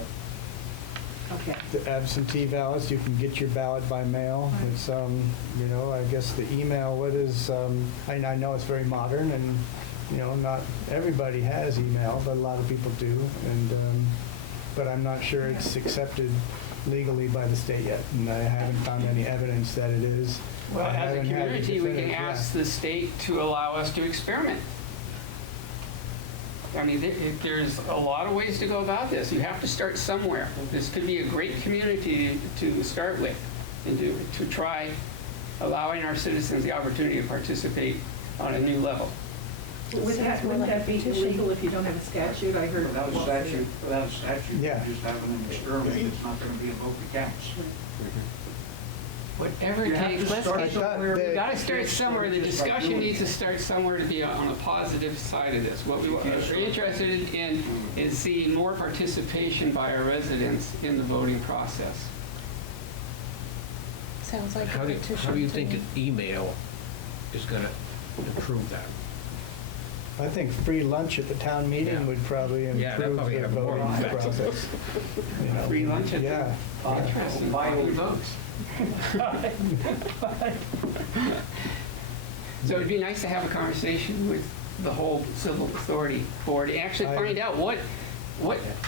absentee ballots, you can get your ballot by mail. It's, I guess the email, I know it's very modern and, not everybody has email, but a lot of people do. And, but I'm not sure it's accepted legally by the state yet. And I haven't found any evidence that it is. Well, as a community, we can ask the state to allow us to experiment. I mean, there's a lot of ways to go about this. You have to start somewhere. This could be a great community to start with and to try allowing our citizens the opportunity to participate on a new level. Wouldn't that be illegal if you don't have a statute? I heard. Without a statute, Yeah. you just have an experiment, it's not gonna be a vote that counts. Whatever You it have takes, to let's start get, somewhere. we gotta start somewhere, the Just like discussion doing needs to start somewhere to be on a positive side of this. What we are interested in is seeing more participation by our residents in the voting process. Sounds like a How do petition you to think me. an email is going to improve that? I think free lunch at the town meeting Yeah. would probably Yeah, that'd improve probably the have more voting effect. process. You know, Free lunch at the- Yeah. Interesting, who votes? So it'd be nice to have a conversation with the whole civil authority board, and actually find out what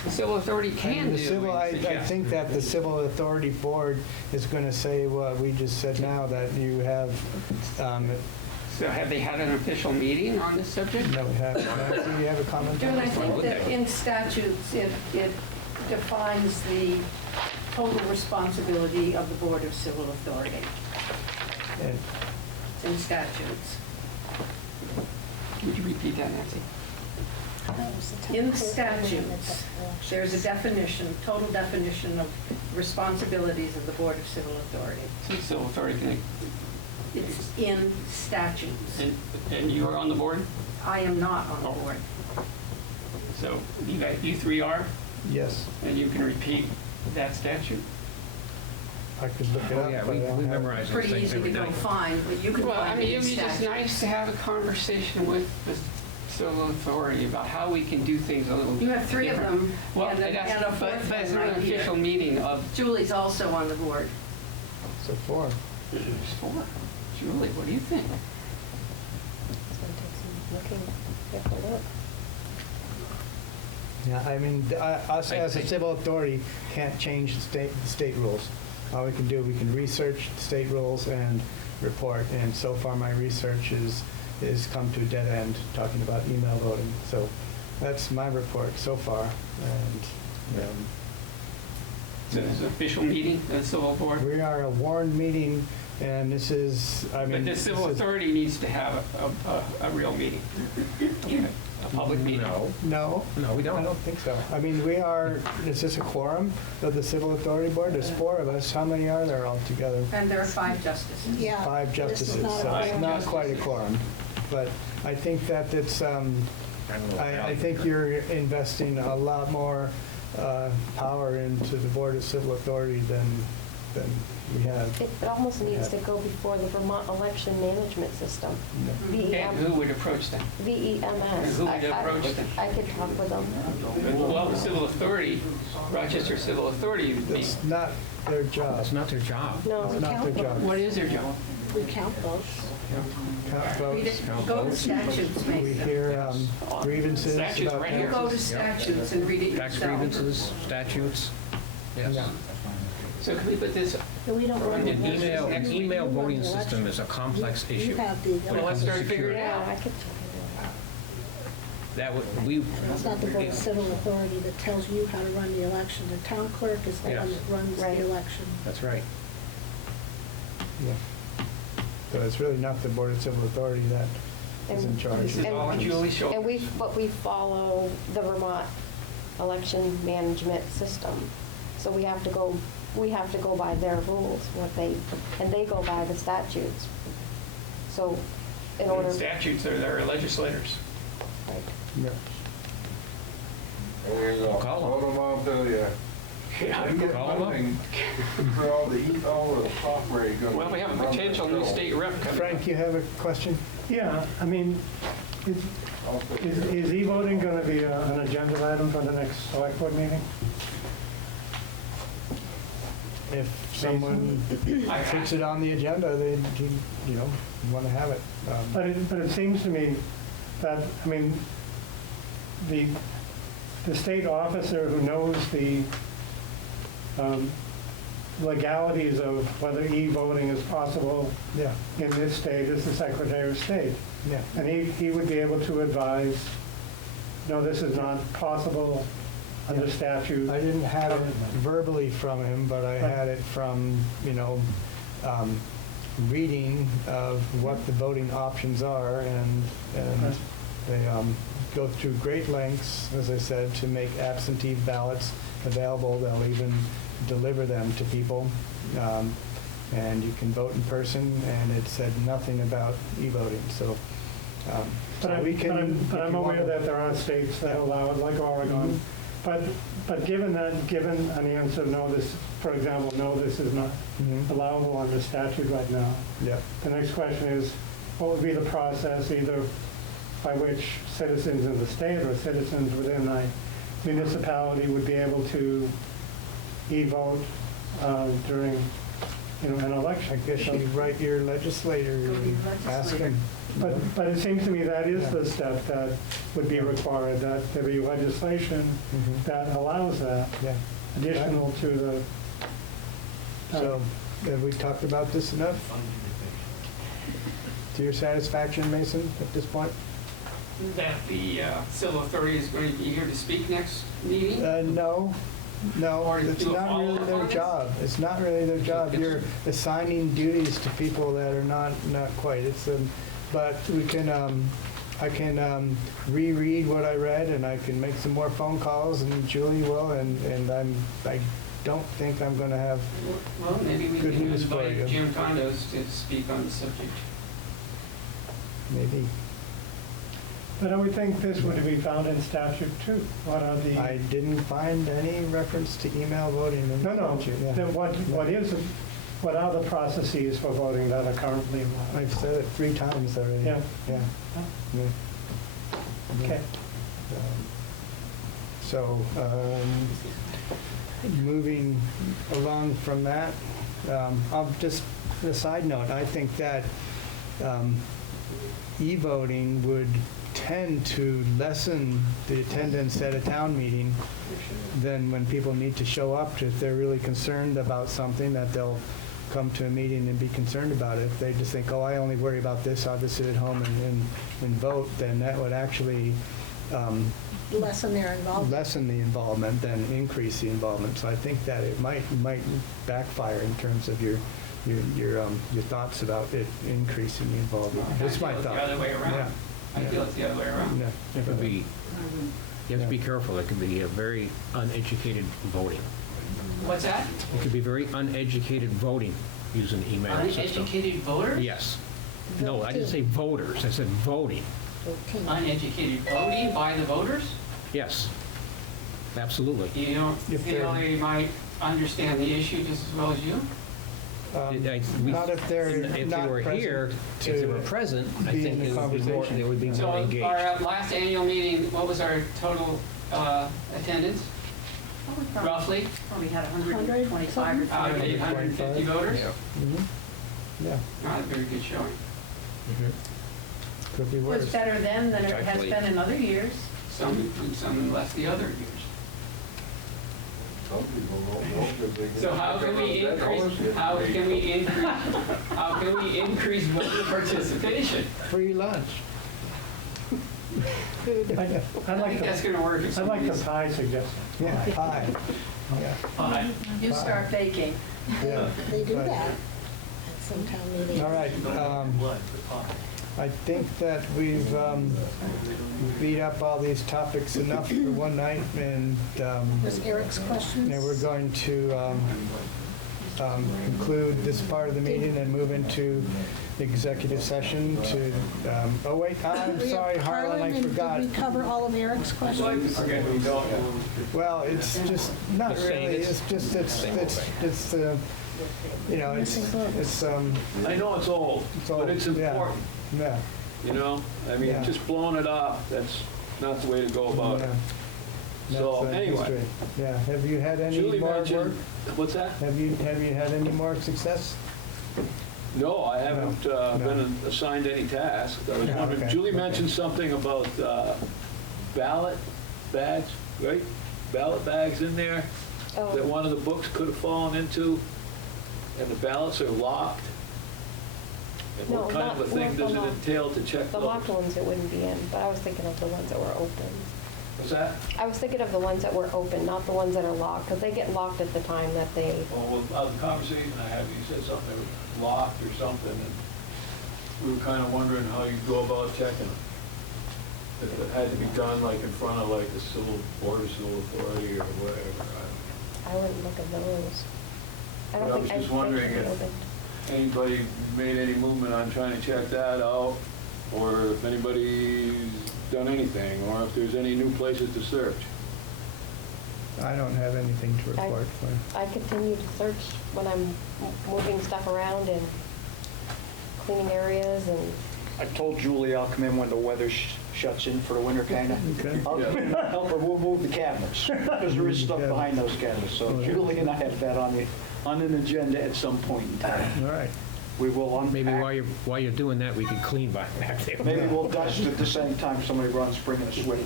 the civil authority can And do. the civil, I and suggest. think that the civil authority board is going to say what we just said now, that you have, So have they had an official meeting on this subject? no, we have, Nancy, you have a comment on John, I this? think that in statutes, it defines the total responsibility of the Board of Civil Authority. And It's in statutes. Would you repeat that, Nancy? In statutes, there's a definition, total definition of responsibilities of the Board of Civil Authority. So the civil authority can, It's in statutes. and you are on the board? I am not on the board. So you three are, Yes, and you can repeat that statute? I could look it Oh, up. yeah, but I we don't have it. memorize those Pretty things easy to every go night. find, but you can Well, I find mean, it it in would be just statute. nice to have a conversation with the civil authority about how we can do things a little. You have three of different. them, Well, and a that's, fourth but it's one not right an official here. meeting of, Julie's also on the board. So four. there's four. Julie, what do you think? It's gonna take some looking, you have to look. Yeah, I mean, us as a I- civil authority can't change the state rules. All we can do, we can research the state rules and report, and so far my research is come to a dead end, talking about email voting. So that's my report so far, and So there's an official meeting, the civil board? we are a warned meeting, and this is, I mean. But the civil this is- authority needs to have a real meeting, a public meeting. No, No, we I don't. don't think so. I mean, we are, is this a quorum of the civil authority board? There's four of us. How many are there altogether? And there are 5 justices. Yeah. Five this is justices, not a so it's quorum. not quite a quorum. But I think that it's, I don't know. I think you're investing a lot more power into the Board of Civil Authority than we have. It almost needs to go before the Vermont Election Management System, And who would approach them? VEMS. Who would approach them? I could talk with them. Well, the civil authority, Rochester Civil Authority would be, It's not their job. That's not their job. No, It's not their job. what is their job? We count votes. Count Read votes. it. Go to statutes, We Mason. hear grievances Statutes about right You here. that. go to statutes and read it Tax yourself. grievances, statutes, yes. Yeah. So can we put this, We don't run the An email, election. an email You run voting the system election. is a complex You issue. have the When it Well, let's comes to start figuring it security. out. Yeah, I could talk with them. That would, we. It's not the Board of Civil Authority that tells you how to run the election. The town clerk is the one Yes. that runs Right. the election. That's right. Yeah. So it's really not the Board of Civil Authority that is in charge. this is all on Julie's And shoulders? we follow the Vermont Election Management System. So we have to go by their rules, and they go by the statutes. So in order. The statutes are their legislators. Right. Yeah. There you go. Call 'em. Vote them on till you get Call 'em up. funding for all the software you're gonna. Well, we have a run potential new this state rep coming. Frank, you have a question? Yeah, I mean, is e-voting going to be an agenda item for the next select board meeting? If someone puts it on the agenda, they, want to have it. But it seems to me that, I mean, the state officer who knows the legalities of whether e-voting is possible Yeah, in this state is the Secretary of State. yeah. And he would be able to advise, no, this is not possible under statute. I didn't have it verbally from him, but I had it from, reading of what the voting options are, and They go through great lengths, as I said, to make absentee ballots available. They'll even deliver them to people. And you can vote in person, and it said nothing about e-voting, so. But I'm aware that there are states that allow it, like Oregon. But given an answer, no, this, for example, no, this is not allowable under statute right now. Yeah. The next question is, what would be the process either by which citizens in the state or citizens within a municipality would be able to e-vote during, an election? I guess you write your legislator and ask him. But it seems to me that is the step that would be required, that there be legislation that allows that, Yeah. additional to the. So, have we talked about this enough? To your satisfaction, Mason, at this point? That the civil authority is going to be here to speak next meeting? No, Or it's do a not really follow-up their on this? job. It's not really their job. You're assigning duties to people that are not quite. But we can, I can reread what I read, and I can make some more phone calls, and Julie will, and I don't think I'm going to have Well, maybe we good can news for you. invite Jim Condos to speak on the subject. maybe. But I would think this would be found in statute too. What are the? I didn't find any reference to email voting in No. statute. Yeah. Then what are the processes for voting that are currently allowed? I've said it 3 times already. Yeah. Yeah. Okay. So, moving along from that, I'll just, a side note, I think that e-voting would tend to lessen the attendance at a town meeting than when people need to show up. If they're really concerned about something, that they'll come to a meeting and be concerned about it. If they just think, oh, I only worry about this, I'll just sit at home and vote, then that would actually Lessen their involvement. lessen the involvement than increase the involvement. So I think that it might backfire in terms of your thoughts about it increasing the involvement. That's my I feel thought. it's the other way around. Yeah. I feel it's the other way around. Yeah. It could be, you have to be careful, it could be a very uneducated voting. What's that? It could be very uneducated voting using the email system. Uneducated voters? Yes. No, I didn't say voters, I said voting. Uneducated voting by the voters? Yes, absolutely. You don't If feel they're- they might understand the issue just as well as you? Not if they're If they not were here, if they were to present, I be think in the it would be more, conversation. they would be So more our engaged. last annual meeting, what was our total attendance, roughly? Probably had 125 or Out of 850 voters? Mhm. Yeah, Not a very good showing. could be It worse. was better then than it has been in other years. Some less the other years. Some people don't know because they get. So how can we increase voter participation? Free lunch. I'd I like think that's the, gonna work. I'd like the pie suggestion. Yeah, pie. Yeah, Fine. You start baking. yeah. They do But- that at some town meetings. All right, I think that we've beat up all these topics enough for one night, and Was Eric's questions? we're going to conclude this part of the meeting and move into the executive session to, oh wait, I'm sorry, Harlan, I forgot. Did we cover all of Eric's questions? Well, it's just, not really, it's just, it's you know, it's, I know it's old, It's old, but it's yeah. important, yeah. you know? I mean, Yeah. just blowing it off, that's not the way to go about it. Yeah. So, That's, anyway. history. Yeah, have you had any Julie more work? mentioned, what's that? Have you had any more success? No, I haven't No. been assigned any tasks. I was Yeah, wondering, okay, Julie okay. mentioned something about ballot bags, right? Ballot bags in there that Oh, one of the books could have fallen into, and the ballots are locked. And what No, kind of a not- thing not does the it locked. entail to check the those? locked ones it wouldn't be in, but I was thinking of the ones that were open. What's that? I was thinking of the ones that were open, not the ones that are locked, because they get locked at the time that they, Well, the conversation I had, you said something was locked or something, and we were kind of wondering how you go about checking them. if it had to be done like in front of like the civil, Board of Civil Authority or whatever. I wouldn't look at those. I But I don't was think, just I wondering think if anybody made any movement on trying to check that out, or if anybody's done anything, or if there's any new places to search. I don't have anything to report for. I continue to search when I'm moving stuff around and cleaning areas and I told Julie I'll come in when the weather shuts in for the winter, kind of. Okay. I'll help her, we'll move the cabinets, because there is stuff behind those cabinets. So Julie and I have that on an agenda at some point in time. All right. We will unpack. Maybe while you're doing that, we could clean back there. Maybe we'll dust at the same time somebody runs bringing a sweat.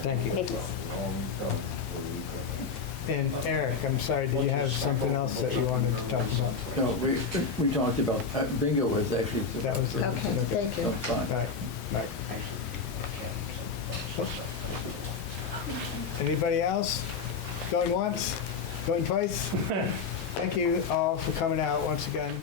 Thank you. thanks. And Eric, I'm sorry, did you have something else that you wanted to talk about? No, we talked about, bingo was actually. That was it. Okay, thank you. Oh, fine. Right, right. Anybody else? Going once? Going twice? Thank you all for coming out once again.